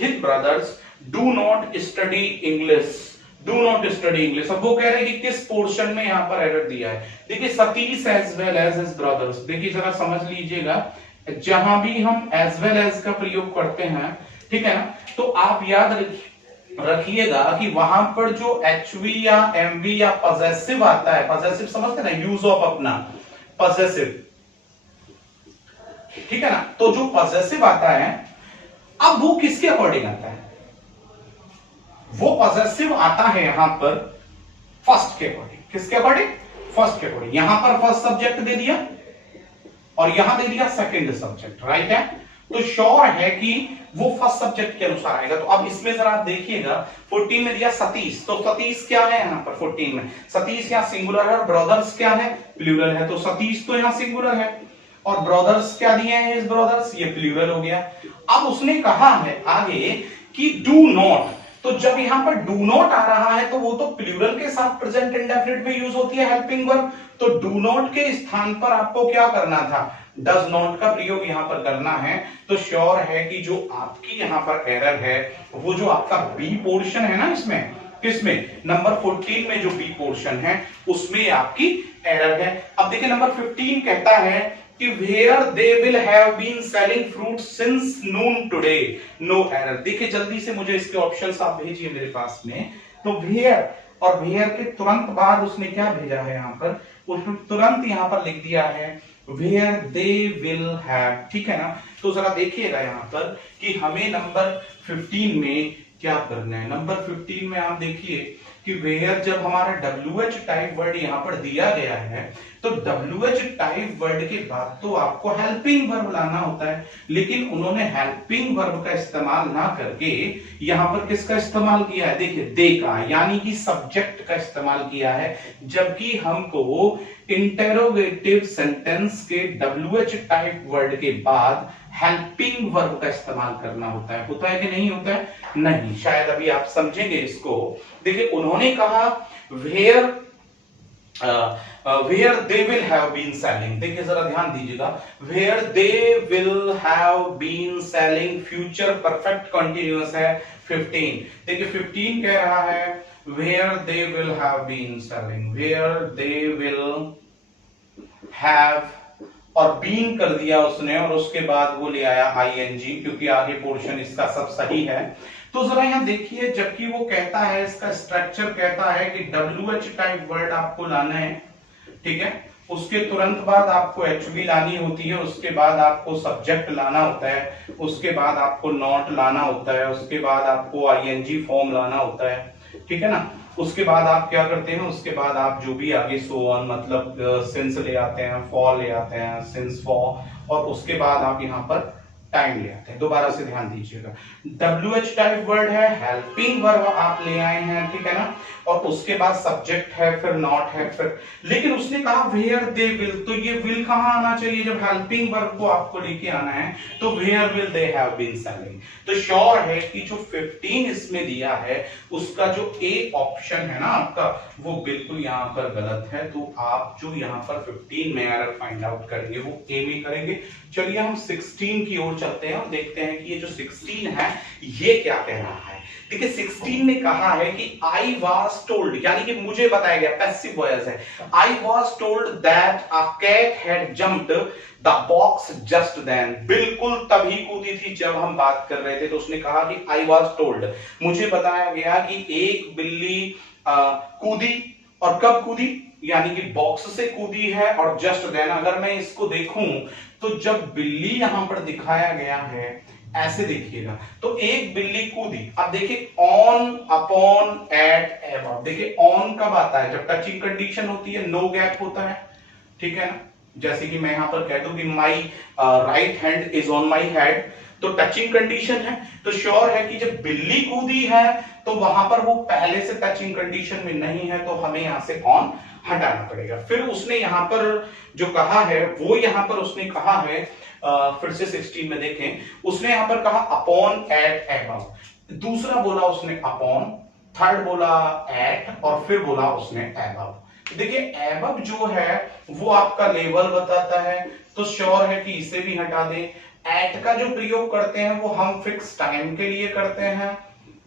his brothers do not study English, do not study English. अब वो कह रहे हैं कि किस पोर्शन में यहां पर एरर दिया है। देखिए Satish as well as his brothers, देखिए जरा समझ लीजिएगा, जहां भी हम एज वेल एज का प्रयोग करते हैं, ठीक है ना, तो आप याद रखिएगा कि वहां पर जो एचवी या एमवी या पॉजेसिव आता है, पॉजेसिव समझते ना, यूज ऑफ अपना, पॉजेसिव, ठीक है ना, तो जो पॉजेसिव आता है, अब वो किसके अकॉर्डिंग आता है, वो पॉजेसिव आता है यहां पर फर्स्ट के अकॉर्डिंग। किसके अकॉर्डिंग, फर्स्ट के अकॉर्डिंग। यहां पर फर्स्ट सब्जेक्ट दे दिया और यहां दे दिया सेकंड सब्जेक्ट, राइट है, तो श्योर है कि वो फर्स्ट सब्जेक्ट के अनुसार आएगा। तो अब इसमें जरा आप देखिएगा, 14 में दिया सतीश, तो सतीश क्या है यहां पर 14 में, सतीश यहां सिंगुलर है और ब्रदर्स क्या है, प्लूरल है, तो सतीश तो यहां सिंगुलर है और ब्रदर्स क्या दिए हैं, इस ब्रदर्स, ये प्लूरल हो गया। अब उसने कहा है आगे कि डू नॉट, तो जब यहां पर डू नॉट आ रहा है तो वो तो प्लूरल के साथ प्रेजेंट इंडेफिनिट में यूज होती है हेल्पिंग वर्ब, तो डू नॉट के स्थान पर आपको क्या करना था, डज नॉट का प्रयोग यहां पर करना है। तो श्योर है कि जो आपकी यहां पर एरर है, वो जो आपका बी पोर्शन है ना, इसमें किसमें, नंबर 14 में जो बी पोर्शन है उसमें आपकी एरर है। अब देखिए नंबर 15 कहता है कि where they will have been selling fruit since noon today, no error। देखिए जल्दी से मुझे इसके ऑप्शंस आप भेजिए मेरे पास में। तो where, और where के तुरंत बाद उसने क्या भेजा है यहां पर, उसने तुरंत यहां पर लिख दिया है where they will have, ठीक है ना। तो जरा देखिएगा यहां पर कि हमें नंबर 15 में क्या करना है। नंबर 15 में आप देखिए कि वेयर जब हमारा WH टाइप वर्ड यहां पर दिया गया है, तो WH टाइप वर्ड के बाद तो आपको हेल्पिंग वर्ब लाना होता है, लेकिन उन्होंने हेल्पिंग वर्ब का इस्तेमाल ना करके यहां पर किसका इस्तेमाल किया है, देखिए दे का, यानी कि सब्जेक्ट का इस्तेमाल किया है, जबकि हमको इंटेरोगेटिव सेंटेंस के WH टाइप वर्ड के बाद हेल्पिंग वर्ब का इस्तेमाल करना होता है कि नहीं होता है, नहीं, शायद अभी आप समझेंगे इसको। देखिए उन्होंने कहा where they will have been selling, देखिए जरा ध्यान दीजिएगा, where they will have been selling future perfect continuous है 15। देखिए 15 कह रहा है where they will have been selling, where they will have, और बीन कर दिया उसने और उसके बाद वो ले आया आईएनजी, क्योंकि आगे पोर्शन इसका सब सही है। तो जरा यहां देखिए, जबकि वो कहता है, इसका स्ट्रक्चर कहता है कि WH टाइप वर्ड आपको लाना है, ठीक है, उसके तुरंत बाद आपको HV लानी होती है, उसके बाद आपको सब्जेक्ट लाना होता है, उसके बाद आपको नॉट लाना होता है, उसके बाद आपको आईएनजी फॉर्म लाना होता है, ठीक है ना। उसके बाद आप क्या करते हैं, उसके बाद आप जो भी आगे सो ऑन, मतलब सिंस ले आते हैं, फॉर ले आते हैं, सिंस फॉर, और उसके बाद आप यहाँ पर टाइम ले आते हैं। दोबारा से ध्यान दीजिएगा, WH टाइप वर्ड है, हेल्पिंग वर्ब आप ले आए हैं, ठीक है ना, और उसके बाद सब्जेक्ट है, फिर नॉट है, फिर, लेकिन उसने कहा वेयर दे विल, तो ये विल कहां आना चाहिए जब हेल्पिंग वर्ब को आपको लेके आना है, तो where will they have been selling. तो श्योर है कि जो 15 इसमें दिया है उसका जो ए ऑप्शन है ना आपका, वो बिल्कुल यहां पर गलत है। तो आप जो यहां पर 15 में एरर फाइंड आउट करेंगे वो ए में करेंगे। चलिए हम 16 की ओर चलते हैं और देखते हैं कि ये जो 16 है ये क्या कह रहा है। देखिए 16 ने कहा है कि आई वॉज टोल्ड, यानी कि मुझे बताया गया, पैसिव वॉइस है, I was told that a cat had jumped the box just then, बिल्कुल तभी कूदी थी जब हम बात कर रहे थे। तो उसने कहा कि आई वॉज टोल्ड, मुझे बताया गया कि एक बिल्ली कूदी, और कब कूदी, यानी कि बॉक्स से कूदी है, और जस्ट देन अगर मैं इसको देखूं तो जब बिल्ली यहां पर दिखाया गया है ऐसे देखिएगा, तो एक बिल्ली कूदी। अब देखिए ऑन, अपॉन, एट, एबव, देखिए ऑन कब आता है, जब टचिंग कंडीशन होती है, नो गैप होता है, ठीक है ना। जैसे कि मैं यहां पर कह दूं कि my right hand is on my head, तो टचिंग कंडीशन है, तो श्योर है कि जब बिल्ली कूदी है तो वहां पर वो पहले से टचिंग कंडीशन में नहीं है, तो हमें यहां से ऑन हटाना पड़ेगा। फिर उसने यहां पर जो कहा है वो यहां पर उसने कहा है, फिर से 16 में देखें, उसने यहां पर कहा अपॉन, एट, एबव, दूसरा बोला उसने अपॉन, थर्ड बोला एट, और फिर बोला उसने एबव। देखिए एबव जो है वो आपका लेवल बताता है, तो श्योर है कि इसे भी हटा दें। एट का जो प्रयोग करते हैं वो हम फिक्स टाइम के लिए करते हैं,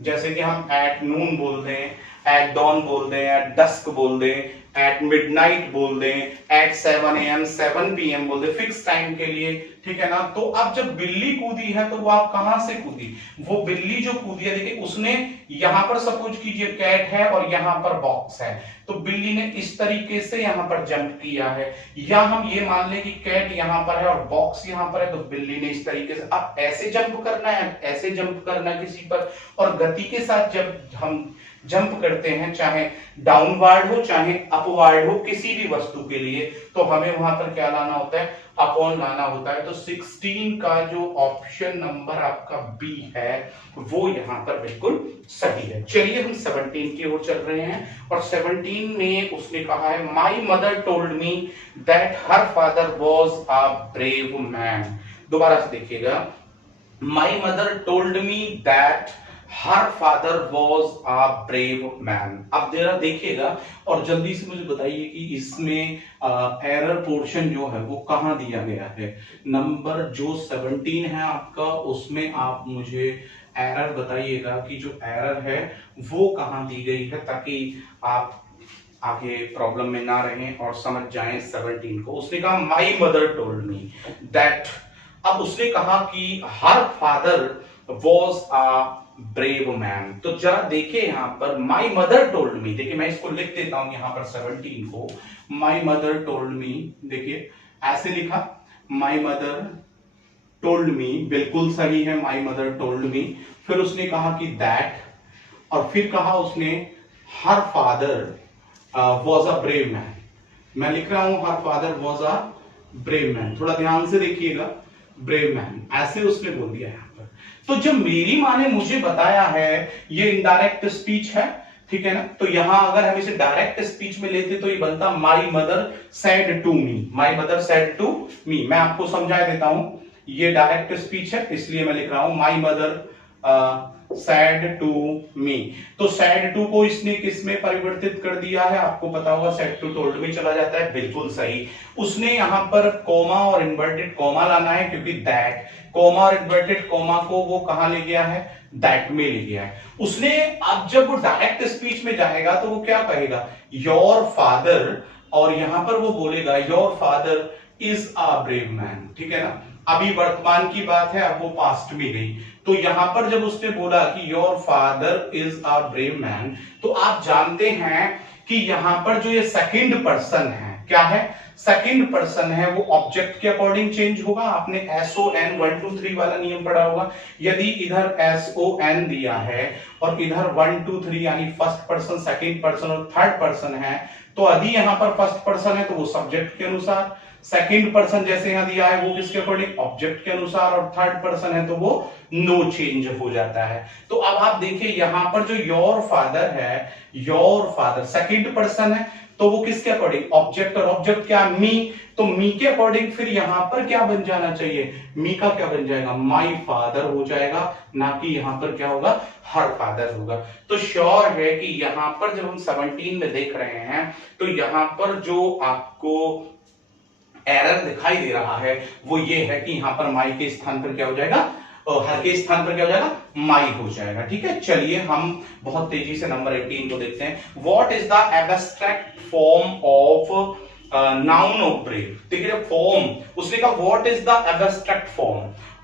जैसे कि हम एट नून बोल दें, एट डॉन बोल दें, एट डस्क बोल दें, एट मिडनाइट बोल दें, एट 7 AM 7 PM बोल दें, फिक्स टाइम के लिए, ठीक है ना। तो अब जब बिल्ली कूदी है तो वो आप कहां से कूदी, वो बिल्ली जो कूदी है, देखिए उसने यहां पर सपोज कीजिए कैट है और यहां पर बॉक्स है, तो बिल्ली ने इस तरीके से यहां पर जंप किया है, या हम ये मान लें कि कैट यहां पर है और बॉक्स यहां पर है, तो बिल्ली ने इस तरीके से, अब ऐसे जंप करना है, ऐसे जंप करना है किसी पर, और गति के साथ जब हम जंप करते हैं, चाहे डाउनवर्ड हो चाहे अपवर्ड हो, किसी भी वस्तु के लिए, तो हमें वहां पर क्या लाना होता है, अपॉन लाना होता है। तो 16 का जो ऑप्शन नंबर आपका बी है वो यहां पर बिल्कुल सही है। चलिए हम 17 की ओर चल रहे हैं, और 17 में उसने कहा है my mother told me that her father was a brave man. दोबारा से देखिएगा, my mother told me that her father was a brave man. अब जरा देखिएगा और जल्दी से मुझे बताइए कि इसमें एरर पोर्शन जो है वो कहां दिया गया है। नंबर जो 17 है आपका, उसमें आप मुझे एरर बताइएगा कि जो एरर है वो कहां दी गई है, ताकि आप आगे प्रॉब्लम में ना रहें और समझ जाएं 17 को। उसने कहा my mother told me that, अब उसने कहा कि her father was a brave man. तो जरा देखिए यहां पर माई मदर टोल्ड मी, देखिए मैं इसको लिख देता हूं यहां पर 17 को, माई मदर टोल्ड मी, देखिए ऐसे लिखा, माई मदर टोल्ड मी, बिल्कुल सही है, माई मदर टोल्ड मी। फिर उसने कहा कि दैट, और फिर कहा उसने her father was a brave man. मैं लिख रहा हूं her father was a brave man, थोड़ा ध्यान से देखिएगा, ब्रेव मैन ऐसे उसने बोल दिया यहां पर। तो जब मेरी माँ ने मुझे बताया है, ये इनडायरेक्ट स्पीच है, ठीक है ना, तो यहां अगर हम इसे डायरेक्ट स्पीच में लेते तो ये बनता my mother said to me, my mother said to me. मैं आपको समझा देता हूं, ये डायरेक्ट स्पीच है इसलिए मैं लिख रहा हूं my mother said to me. तो सैड टू को इसने किस में परिवर्तित कर दिया है, आपको पता होगा, सैड टू टोल्ड में चला जाता है, बिल्कुल सही। उसने यहां पर कोमा और इन्वर्टेड कोमा लाना है, क्योंकि दैट, कोमा और इन्वर्टेड कोमा को वो कहां ले गया है, दैट में ले गया है उसने। अब जब वो डायरेक्ट स्पीच में जाएगा तो वो क्या कहेगा, योर फादर, और यहां पर वो बोलेगा your father is a brave man, ठीक है ना। अभी वर्तमान की बात है, अब वो पास्ट में गई, तो यहां पर जब उसने बोला कि your father is a brave man, तो आप जानते हैं कि यहां पर जो ये सेकंड पर्सन है, क्या है, सेकंड पर्सन है, वो ऑब्जेक्ट के अकॉर्डिंग चेंज होगा। आपने SON 1 2 3 वाला नियम पढ़ा होगा। यदि इधर SON दिया है और इधर 1 2 3 यानी फर्स्ट पर्सन, सेकंड पर्सन और थर्ड पर्सन है, तो यदि यहां पर फर्स्ट पर्सन है तो वो सब्जेक्ट के अनुसार, सेकंड पर्सन जैसे यहां दिया है वो किसके अकॉर्डिंग, ऑब्जेक्ट के अनुसार, और थर्ड पर्सन है तो वो नो चेंज हो जाता है। तो अब आप देखिए यहां पर जो योर फादर है, योर फादर सेकंड पर्सन है तो वो किसके अकॉर्डिंग, ऑब्जेक्ट, और ऑब्जेक्ट क्या, मी, तो मी के अकॉर्डिंग फिर यहां पर क्या बन जाना चाहिए, मी का क्या बन जाएगा, माई फादर हो जाएगा, ना कि यहां पर क्या होगा, हर फादर होगा। तो श्योर है कि यहां पर जब हम 17 में देख रहे हैं तो यहां पर जो आपको एरर दिखाई दे रहा है वो ये है कि यहां पर माई के स्थान पर क्या हो जाएगा, हर के स्थान पर क्या हो जाएगा, माई हो जाएगा। ठीक है, चलिए हम बहुत तेजी से नंबर 18 को देखते हैं। What is the abstract form of noun of brave. देखिए फॉर्म उसने कहा, what is the abstract form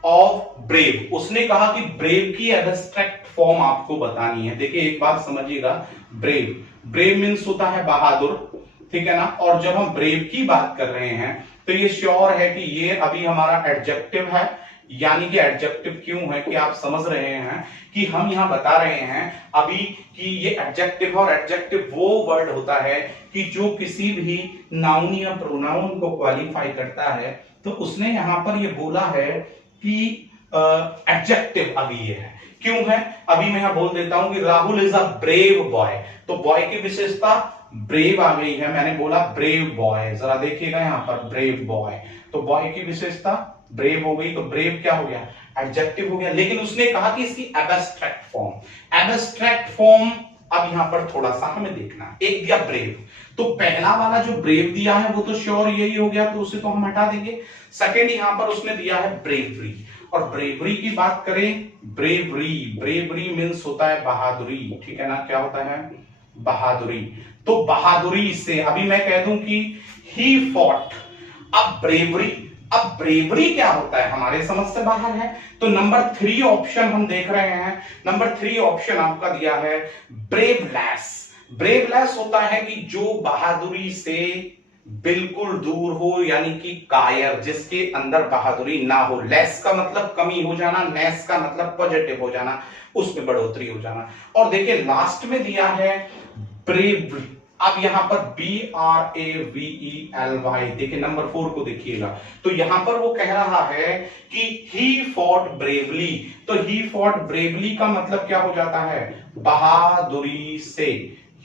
of brave, उसने कहा कि ब्रेव की एब्स्ट्रैक्ट फॉर्म आपको बतानी है। देखिए एक बात समझिएगा, ब्रेव, ब्रेव मीन्स होता है बहादुर, ठीक है ना, और जब हम ब्रेव की बात कर रहे हैं तो ये श्योर है कि ये अभी हमारा एडजेक्टिव है, यानी कि एडजेक्टिव क्यों है कि आप समझ रहे हैं कि हम यहां बता रहे हैं अभी कि ये एडजेक्टिव, और एडजेक्टिव वो वर्ड होता है कि जो किसी भी नाउन या प्रोनाउन को क्वालिफाई करता है। तो उसने यहां पर ये बोला है कि एडजेक्टिव अभी ये है, क्यों है, अभी मैं यहां बोल देता हूं कि Rahul is a brave boy, तो बॉय की विशेषता ब्रेव आ गई है, मैंने बोला ब्रेव बॉय, जरा देखिएगा यहां पर ब्रेव बॉय, तो बॉय की विशेषता ब्रेव हो गई, तो ब्रेव क्या हो गया, एडजेक्टिव हो गया। लेकिन उसने कहा कि इसकी एब्स्ट्रैक्ट फॉर्म, एब्स्ट्रैक्ट फॉर्म अब यहां पर थोड़ा सा हमें देखना, एक दिया ब्रेव, तो पहला वाला जो ब्रेव दिया है वो तो श्योर यही हो गया, तो उसे तो हम हटा देंगे। सेकेंड यहां पर उसने दिया है ब्रेवरी, और ब्रेवरी की बात करें, ब्रेवरी, ब्रेवरी मीन्स होता है बहादुरी, ठीक है ना, क्या होता है, बहादुरी। तो बहादुरी से अभी मैं कह दूं कि ही फॉट, अब ब्रेवरी, अब ब्रेवरी क्या होता है हमारे समझ से बाहर है, तो नंबर 3 ऑप्शन हम देख रहे हैं, नंबर 3 ऑप्शन आपका दिया है ब्रेवलेस। ब्रेवलेस होता है कि जो बहादुरी से बिल्कुल दूर हो, यानी कि कायर, जिसके अंदर बहादुरी ना हो। लेस का मतलब कमी हो जाना, लेस का मतलब पॉजिटिव हो जाना, उसमें बढ़ोतरी हो जाना। और देखिए लास्ट में दिया है ब्रेव, अब यहां पर BRAVELY, देखिए नंबर 4 को देखिएगा, तो यहां पर वो कह रहा है कि ही फॉट ब्रेवली, तो ही फॉट ब्रेवली का मतलब क्या हो जाता है, बहादुरी से,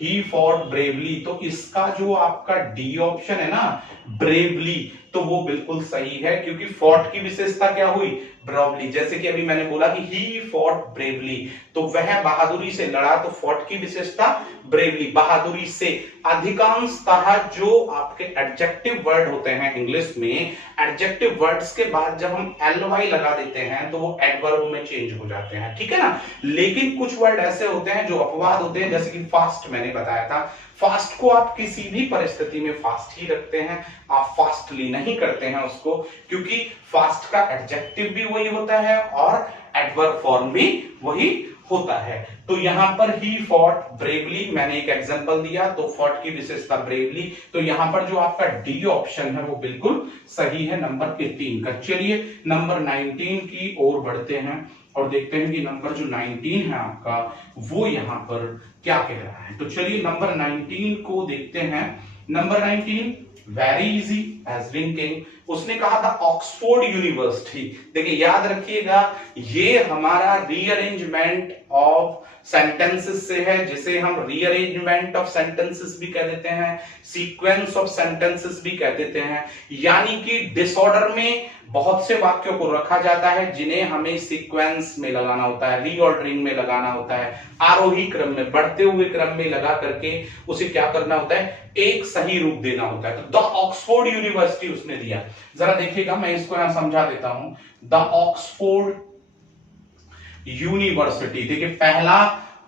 ही फॉट ब्रेवली। तो इसका जो आपका डी ऑप्शन है ना, ब्रेवली, तो वो बिल्कुल सही है, क्योंकि फॉट की विशेषता क्या हुई, ब्रेवली, जैसे कि अभी मैंने बोला कि ही फॉट ब्रेवली, तो वह बहादुरी से लड़ा, तो फॉट की विशेषता ब्रेवली, बहादुरी से। अधिकांशतः जो आपके एडजेक्टिव वर्ड होते हैं इंग्लिश में, एडजेक्टिव वर्ड्स के बाद जब हम ly लगा देते हैं तो वो एडवर्ब में चेंज हो जाते हैं, ठीक है ना। लेकिन कुछ वर्ड ऐसे होते हैं जो अपवाद होते हैं, जैसे कि फास्ट मैंने बताया था, फास्ट को आप किसी भी परिस्थिति में फास्ट ही रखते हैं, आप फास्टली नहीं करते हैं उसको, क्योंकि फास्ट का एडजेक्टिव भी वही होता है और एडवर्ब फॉर्म भी वही होता है। तो यहां पर ही फॉट ब्रेवली, मैंने एक एग्जांपल दिया, तो फॉट की विशेषता ब्रेवली, तो यहां पर जो आपका डी ऑप्शन है वो बिल्कुल सही है, नंबर 18 का। चलिए नंबर 19 की ओर बढ़ते हैं और देखते हैं कि नंबर जो 19 है आपका वो यहां पर क्या कह रहा है। तो चलिए नंबर 19 को देखते हैं। Number 19 very easy as drinking, उसने कहा था ऑक्सफोर्ड यूनिवर्सिटी। देखिए याद रखिएगा, ये हमारा रीअरेंजमेंट ऑफ सेंटेंसेस से है, जिसे हम रीअरेंजमेंट ऑफ सेंटेंसेस भी कह देते हैं, सीक्वेंस ऑफ सेंटेंसेस भी कह देते हैं, यानी कि डिसऑर्डर में बहुत से वाक्यों को रखा जाता है जिन्हें हमें सीक्वेंस में लगाना होता है, रीऑर्डरिंग में लगाना होता है, आरोही क्रम में, बढ़ते हुए क्रम में लगा करके उसे क्या करना होता है, एक सही रूप देना होता है। तो द ऑक्सफोर्ड यूनिवर्सिटी उसने दिया, जरा देखिएगा मैं इसको यहां समझा देता हूं। द ऑक्सफोर्ड यूनिवर्सिटी, देखिए पहला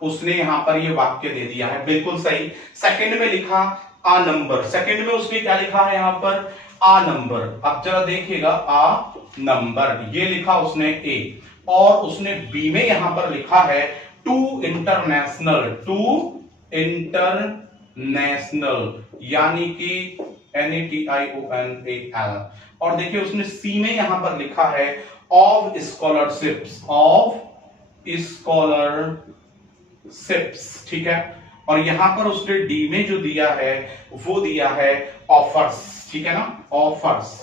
उसने यहां पर ये वाक्य दे दिया है, बिल्कुल सही। सेकंड में लिखा आ नंबर, सेकंड में उसने क्या लिखा है यहां पर, आ नंबर। अब जरा देखिएगा, आ नंबर ये लिखा उसने ए, और उसने बी में यहां पर लिखा है टू इंटरनेशनल, टू इंटरनेशनल, यानी कि NATIONAL। और देखिए उसने सी में यहां पर लिखा है ऑफ स्कॉलरशिप्स, ऑफ स्कॉलरशिप्स, ठीक है। और यहां पर उसने डी में जो दिया है वो दिया है ऑफर्स, ठीक है ना, ऑफर्स,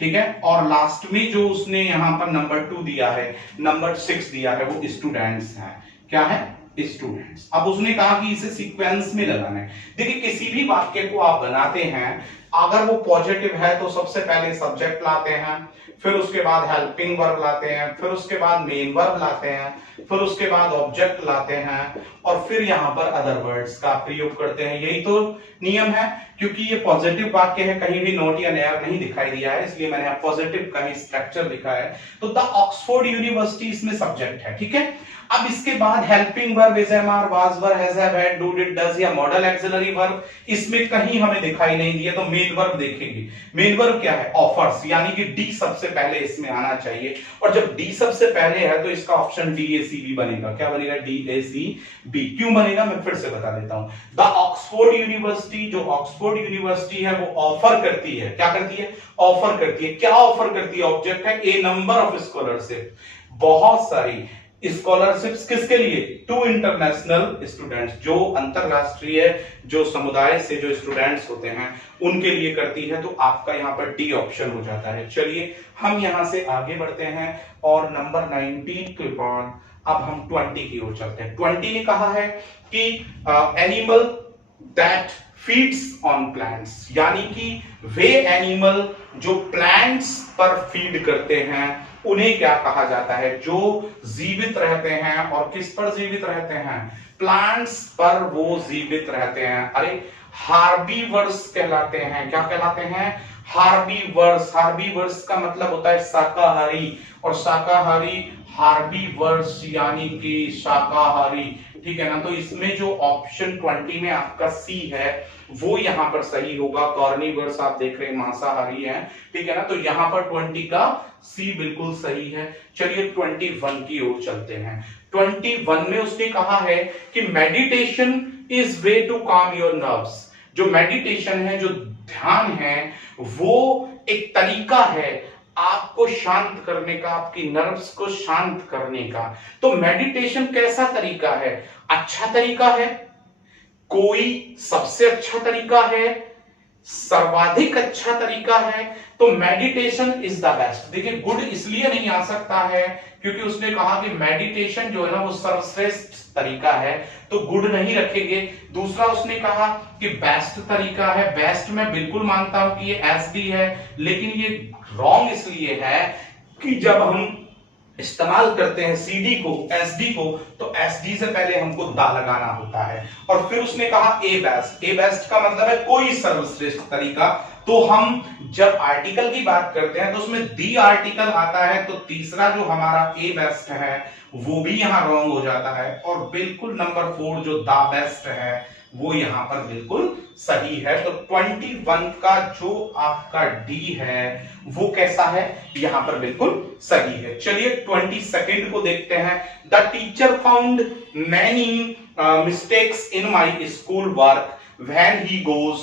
ठीक है। और लास्ट में जो उसने यहां पर नंबर 2 दिया है, नंबर 6 दिया है, वो स्टूडेंट्स है। क्या है? स्टूडेंट्स। अब उसने कहा कि इसे सीक्वेंस में लगाना है। देखिए किसी भी वाक्य को आप बनाते हैं, अगर वो पॉजिटिव है तो सबसे पहले सब्जेक्ट लाते हैं, फिर उसके बाद हेल्पिंग वर्ब लाते हैं, फिर उसके बाद मेन वर्ब लाते हैं, फिर उसके बाद ऑब्जेक्ट लाते हैं, और फिर यहां पर अदर वर्ड्स का प्रयोग करते हैं। यही तो नियम है। क्योंकि ये पॉजिटिव वाक्य है, कहीं भी नॉट या नेयर नहीं दिखाई दिया है, इसलिए मैंने पॉजिटिव का ही स्ट्रक्चर लिखा है। तो द ऑक्सफोर्ड यूनिवर्सिटी इसमें सब्जेक्ट है, ठीक है। अब इसके बाद helping verb is am are, was were, has have, had, do, did, does या मॉडल एक्सिलरी वर्ब इसमें कहीं हमें दिखाई नहीं दिया। तो मेन वर्ब देखेंगे। मेन वर्ब क्या है? ऑफर्स, यानी कि डी सबसे पहले इसमें आना चाहिए। और जब डी सबसे पहले है तो इसका option D A C B बनेगा। क्या बनेगा? D A C B. क्यों बनेगा मैं फिर से बता देता हूं। द ऑक्सफोर्ड यूनिवर्सिटी, जो ऑक्सफोर्ड यूनिवर्सिटी है वो ऑफर करती है। क्या करती है? ऑफर करती है। क्या ऑफर करती है? ऑब्जेक्ट है। ए नंबर ऑफ स्कॉलरशिप, बहुत सारी स्कॉलरशिप्स किसके लिए? टू इंटरनेशनल स्टूडेंट्स, जो अंतरराष्ट्रीय जो समुदाय से जो स्टूडेंट्स होते हैं उनके लिए करती है। तो आपका यहां पर डी ऑप्शन हो जाता है। चलिए हम यहां से आगे बढ़ते हैं और नंबर 19 के बाद अब हम 20 की ओर चलते हैं। 20 ने कहा है कि animal that feeds on plants, यानी कि वे एनिमल जो प्लांट्स पर फीड करते हैं उन्हें क्या कहा जाता है? जो जीवित रहते हैं। और किस पर जीवित रहते हैं? प्लांट्स पर वो जीवित रहते हैं। अरे हार्बीवर्स कहलाते हैं। क्या कहलाते हैं? हार्बीवर्स। हार्बीवर्स का मतलब होता है शाकाहारी, और शाकाहारी हार्बीवर्स यानी कि शाकाहारी, ठीक है ना। तो इसमें जो ऑप्शन 20 में आपका सी है वो यहां पर सही होगा। कार्निवर्स आप देख रहे हैं मांसाहारी है, ठीक है ना। तो यहां पर 20 का सी बिल्कुल सही है। चलिए 21 की ओर चलते हैं। 21 में उसने कहा है कि meditation is way to calm your nerves. जो मेडिटेशन है, जो ध्यान है, वो एक तरीका है आपको शांत करने का, आपकी नर्व्स को शांत करने का। तो मेडिटेशन कैसा तरीका है? अच्छा तरीका है? कोई सबसे अच्छा तरीका है? सर्वाधिक अच्छा तरीका है? तो मेडिटेशन इज द बेस्ट। देखिए गुड इसलिए नहीं आ सकता है क्योंकि उसने कहा कि मेडिटेशन जो है ना वो सर्वश्रेष्ठ तरीका है, तो गुड नहीं रखेंगे। दूसरा उसने कहा कि बेस्ट तरीका है। बेस्ट मैं बिल्कुल मानता हूं कि ये एसडी है, लेकिन ये रॉन्ग इसलिए है कि जब हम इस्तेमाल करते हैं सीडी को, एसडी को, तो एसडी से पहले हमको दा लगाना होता है। और फिर उसने कहा ए बेस्ट। ए बेस्ट का मतलब है कोई सर्वश्रेष्ठ तरीका। तो हम जब आर्टिकल की बात करते हैं तो उसमें दी आर्टिकल आता है, तो तीसरा जो हमारा ए बेस्ट है वो भी यहां रॉन्ग हो जाता है। और बिल्कुल नंबर 4 जो दा बेस्ट है वो यहां पर बिल्कुल सही है। तो 21 का जो आपका डी है वो कैसा है? यहां पर बिल्कुल सही है। चलिए 22 को देखते हैं। The teacher found many mistakes in my school work when he goes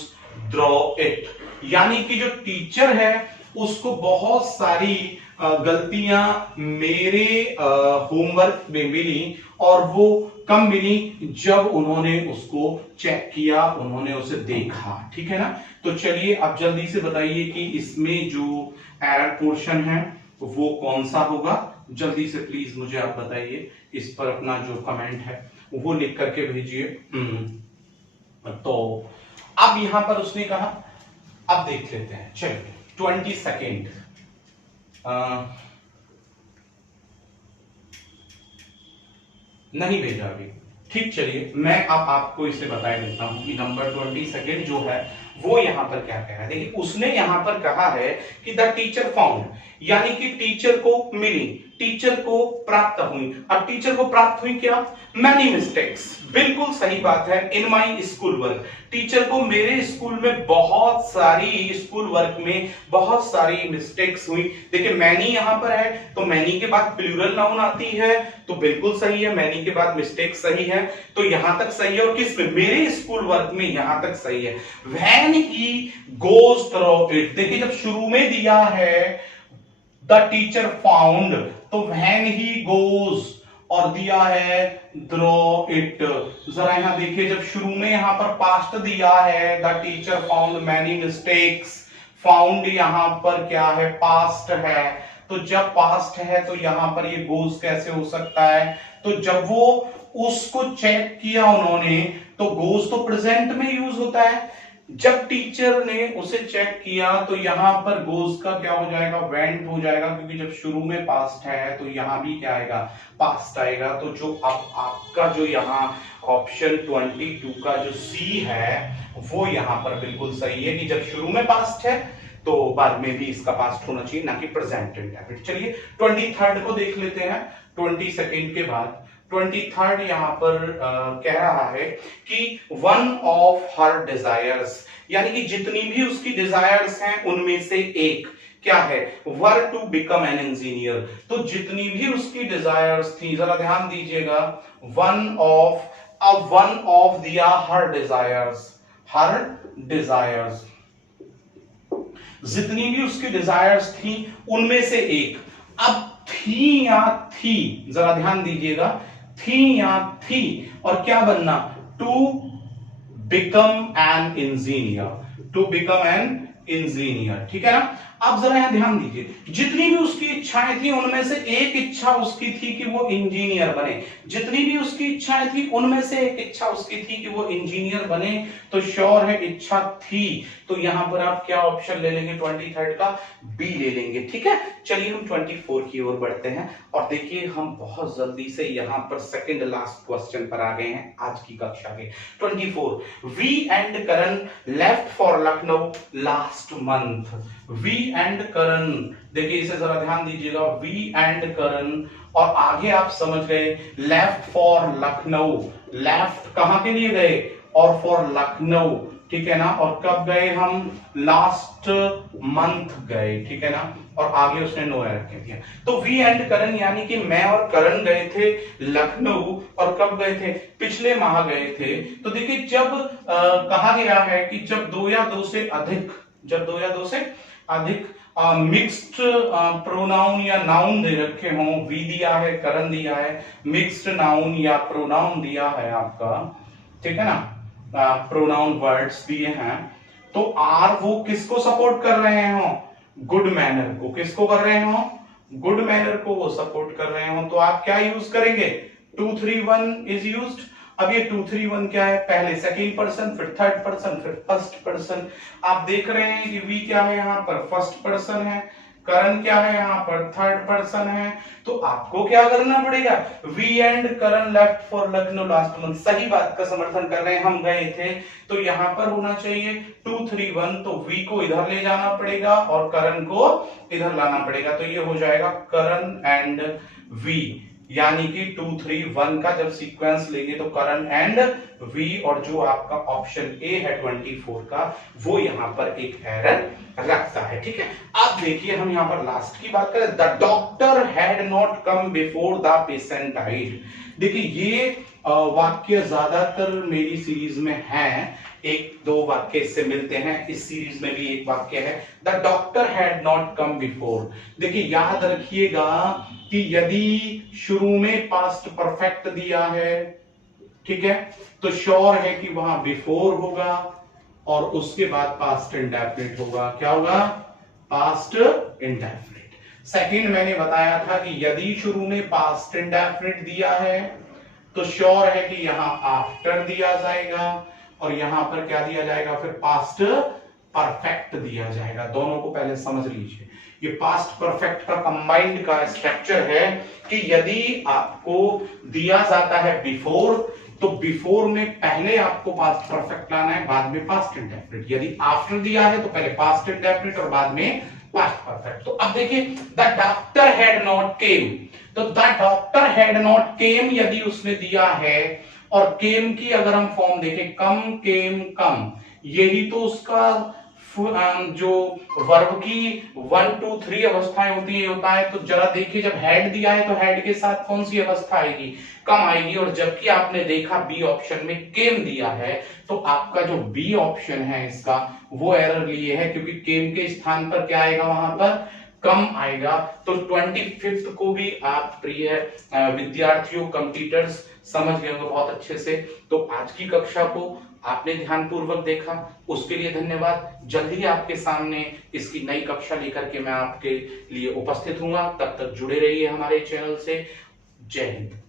draw it, यानी कि जो टीचर है उसको बहुत सारी गलतियां मेरे होमवर्क में मिली, और वो कम मिली जब उन्होंने उसको चेक किया, उन्होंने उसे देखा, ठीक है ना। तो चलिए अब जल्दी से बताइए कि इसमें जो एरर पोर्शन है वो कौन सा होगा। जल्दी से प्लीज मुझे आप बताइए। इस पर अपना जो कमेंट है वो लिख करके भेजिए। तो अब यहां पर उसने कहा, अब देख लेते हैं। चलिए 22 नहीं भेजा अभी, ठीक। चलिए मैं अब आपको इसे बता देता हूं कि नंबर 22 जो है वो यहां पर क्या कह रहा है। देखिए उसने यहां पर कहा है कि द टीचर फाउंड, यानी कि टीचर को मिली, टीचर को प्राप्त हुई। अब टीचर को प्राप्त हुई क्या? Many mistakes. बिल्कुल सही बात है। इन माई स्कूल वर्क, टीचर को मेरे स्कूल में बहुत सारी, स्कूल वर्क में बहुत सारी मिस्टेक्स हुई। देखिए मैनी यहां पर है तो मैनी के बाद प्लूरल नाउन आती है, तो बिल्कुल सही है। मैनी के बाद मिस्टेक सही है, तो यहां तक सही है। और किस में? मेरे स्कूल वर्क में, यहां तक सही है। When he goes through it, देखिए जब शुरू में दिया है द टीचर फाउंड, तो व्हेन ही गोज और दिया है ड्रॉ इट। जरा यहां देखिए, जब शुरू में यहां पर पास्ट दिया है, the teacher found many mistakes, found यहां पर क्या है, पास्ट है, तो जब पास्ट है तो यहां पर ये गोज कैसे हो सकता है, तो जब वो उसको चेक किया उन्होंने, तो गोज तो प्रेजेंट में यूज होता है, जब टीचर ने उसे चेक किया तो यहां पर गोज का क्या हो जाएगा, वेंट हो जाएगा, क्योंकि जब शुरू में पास्ट है तो यहां भी क्या आएगा, पास्ट आएगा। तो जो अब आपका जो यहां ऑप्शन 22 का जो सी है वो यहां पर बिल्कुल सही है कि जब शुरू में पास्ट है तो बाद में भी इसका पास्ट होना चाहिए, ना कि प्रेजेंट इंडेफिनिट। चलिए 23rd को देख लेते हैं, 22nd के बाद 23rd यहां पर कह रहा है कि वन ऑफ हर डिजायर्स, यानी कि जितनी भी उसकी डिजायर्स हैं उनमें से एक क्या है, वर टू बिकम एन इंजीनियर। तो जितनी भी उसकी डिजायर्स थी, जरा ध्यान दीजिएगा, वन ऑफ दिया हर डिजायर्स, जितनी भी उसकी डिजायर्स थी उनमें से एक। अब थी या थी, जरा ध्यान दीजिएगा, थी या थी, और क्या बनना, टू बिकम एन इंजीनियर, ठीक है ना। अब जरा यहां ध्यान दीजिए, जितनी भी उसकी इच्छाएं थी उनमें से एक इच्छा उसकी थी कि वो इंजीनियर बने, जितनी भी उसकी इच्छाएं थी उनमें से एक इच्छा उसकी थी कि वो इंजीनियर बने, तो श्योर है इच्छा थी, तो यहां पर आप क्या ऑप्शन ले लेंगे, 23rd का बी ले लेंगे, ठीक है। चलिए हम 24 की ओर बढ़ते हैं, और देखिए हम बहुत जल्दी से यहां पर सेकंड लास्ट क्वेश्चन पर आ गए हैं आज की कक्षा के। 24, we and Karan left for Lucknow last month. We and Karan, देखिए इसे जरा ध्यान दीजिएगा, वी एंड करण, और आगे आप समझ गए, लेफ्ट फॉर लखनऊ, लेफ्ट कहां के लिए गए, और फॉर लखनऊ, ठीक है ना, और कब गए हम, लास्ट मंथ गए, ठीक है ना, और आगे उसने नो एड कह दिया। तो वी एंड करण यानी कि मैं और करण गए थे लखनऊ, और कब गए थे, पिछले माह गए थे। तो देखिए जब कहा गया है कि जब दो या दो से अधिक मिक्स्ड प्रोनाउन या नाउन दे रखे हों, वी दिया है, करण दिया है, मिक्स्ड नाउन या प्रोनाउन दिया है आपका, ठीक है ना, प्रोनाउन वर्ड्स दिए हैं, तो आर वो किसको सपोर्ट कर रहे हो, गुड मैनर को, किसको कर रहे हो, गुड मैनर को वो सपोर्ट कर रहे हो, तो आप क्या यूज करेंगे, 2 3 1 इज यूज्ड। अब ये 2 3 1 क्या है, पहले सेकंड पर्सन, फिर थर्ड पर्सन, फिर फर्स्ट पर्सन। आप देख रहे हैं कि वी क्या है, यहां पर फर्स्ट पर्सन है, करण क्या है, यहां पर थर्ड पर्सन है, तो आपको क्या करना पड़ेगा, we and Karan left for Lucknow last month, सही बात का समर्थन कर रहे हैं, हम गए थे, तो यहां पर होना चाहिए 2 3 1, तो वी को इधर ले जाना पड़ेगा और करण को इधर लाना पड़ेगा, तो ये हो जाएगा करण एंड वी, यानी कि 2 3 1 का जब सीक्वेंस लेंगे तो करण एंड वी, और जो आपका ऑप्शन ए है 24 का वो यहां पर एक एरर रखता है, ठीक है। अब देखिए हम यहां पर लास्ट की बात करें, the doctor had not come before the patient died. देखिए ये वाक्य ज्यादातर मेरी सीरीज में है, एक दो वाक्य इससे मिलते हैं, इस सीरीज में भी एक वाक्य है, the doctor had not come before. देखिए याद रखिएगा कि यदि शुरू में पास्ट परफेक्ट दिया है, ठीक है, तो श्योर है कि वहां बिफोर होगा और उसके बाद पास्ट इंडेफिनिट होगा, क्या होगा, पास्ट इंडेफिनिट। सेकंड मैंने बताया था कि यदि शुरू में पास्ट इंडेफिनिट दिया है तो श्योर है कि यहां आफ्टर दिया जाएगा, और यहां पर क्या दिया जाएगा, फिर पास्ट परफेक्ट दिया जाएगा। दोनों को पहले समझ लीजिए, ये पास्ट परफेक्ट का कंबाइंड का स्ट्रक्चर है कि यदि आपको दिया जाता है बिफोर, तो बिफोर में पहले आपको पास्ट परफेक्ट लाना है, बाद में पास्ट इंडेफिनिट। यदि आफ्टर दिया है तो पहले पास्ट इंडेफिनिट और बाद में पास्ट परफेक्ट। तो अब देखिए the doctor had not come, तो the doctor had not come यदि उसने दिया है, और केम की अगर हम फॉर्म देखें, कम केम कम, यही तो उसका जो वर्ब की 1 2 3 अवस्थाएं होती है होता है। तो जरा देखिए जब हेड दिया है तो हेड के साथ कौन सी अवस्था आएगी, कम आएगी, और जबकि आपने देखा बी ऑप्शन में केम दिया है, तो आपका जो बी ऑप्शन है इसका वो एरर लिए है, क्योंकि केम के स्थान पर क्या आएगा, वहां पर कम आएगा। तो 25 को भी आप प्रिय विद्यार्थियों, कंप्यूटर्स समझ गए होंगे बहुत अच्छे से। तो आज की कक्षा को आपने ध्यानपूर्वक देखा, उसके लिए धन्यवाद। जल्द ही आपके सामने इसकी नई कक्षा लेकर के मैं आपके लिए उपस्थित हूंगा। तब तक जुड़े रहिए हमारे चैनल से। जय हिंद।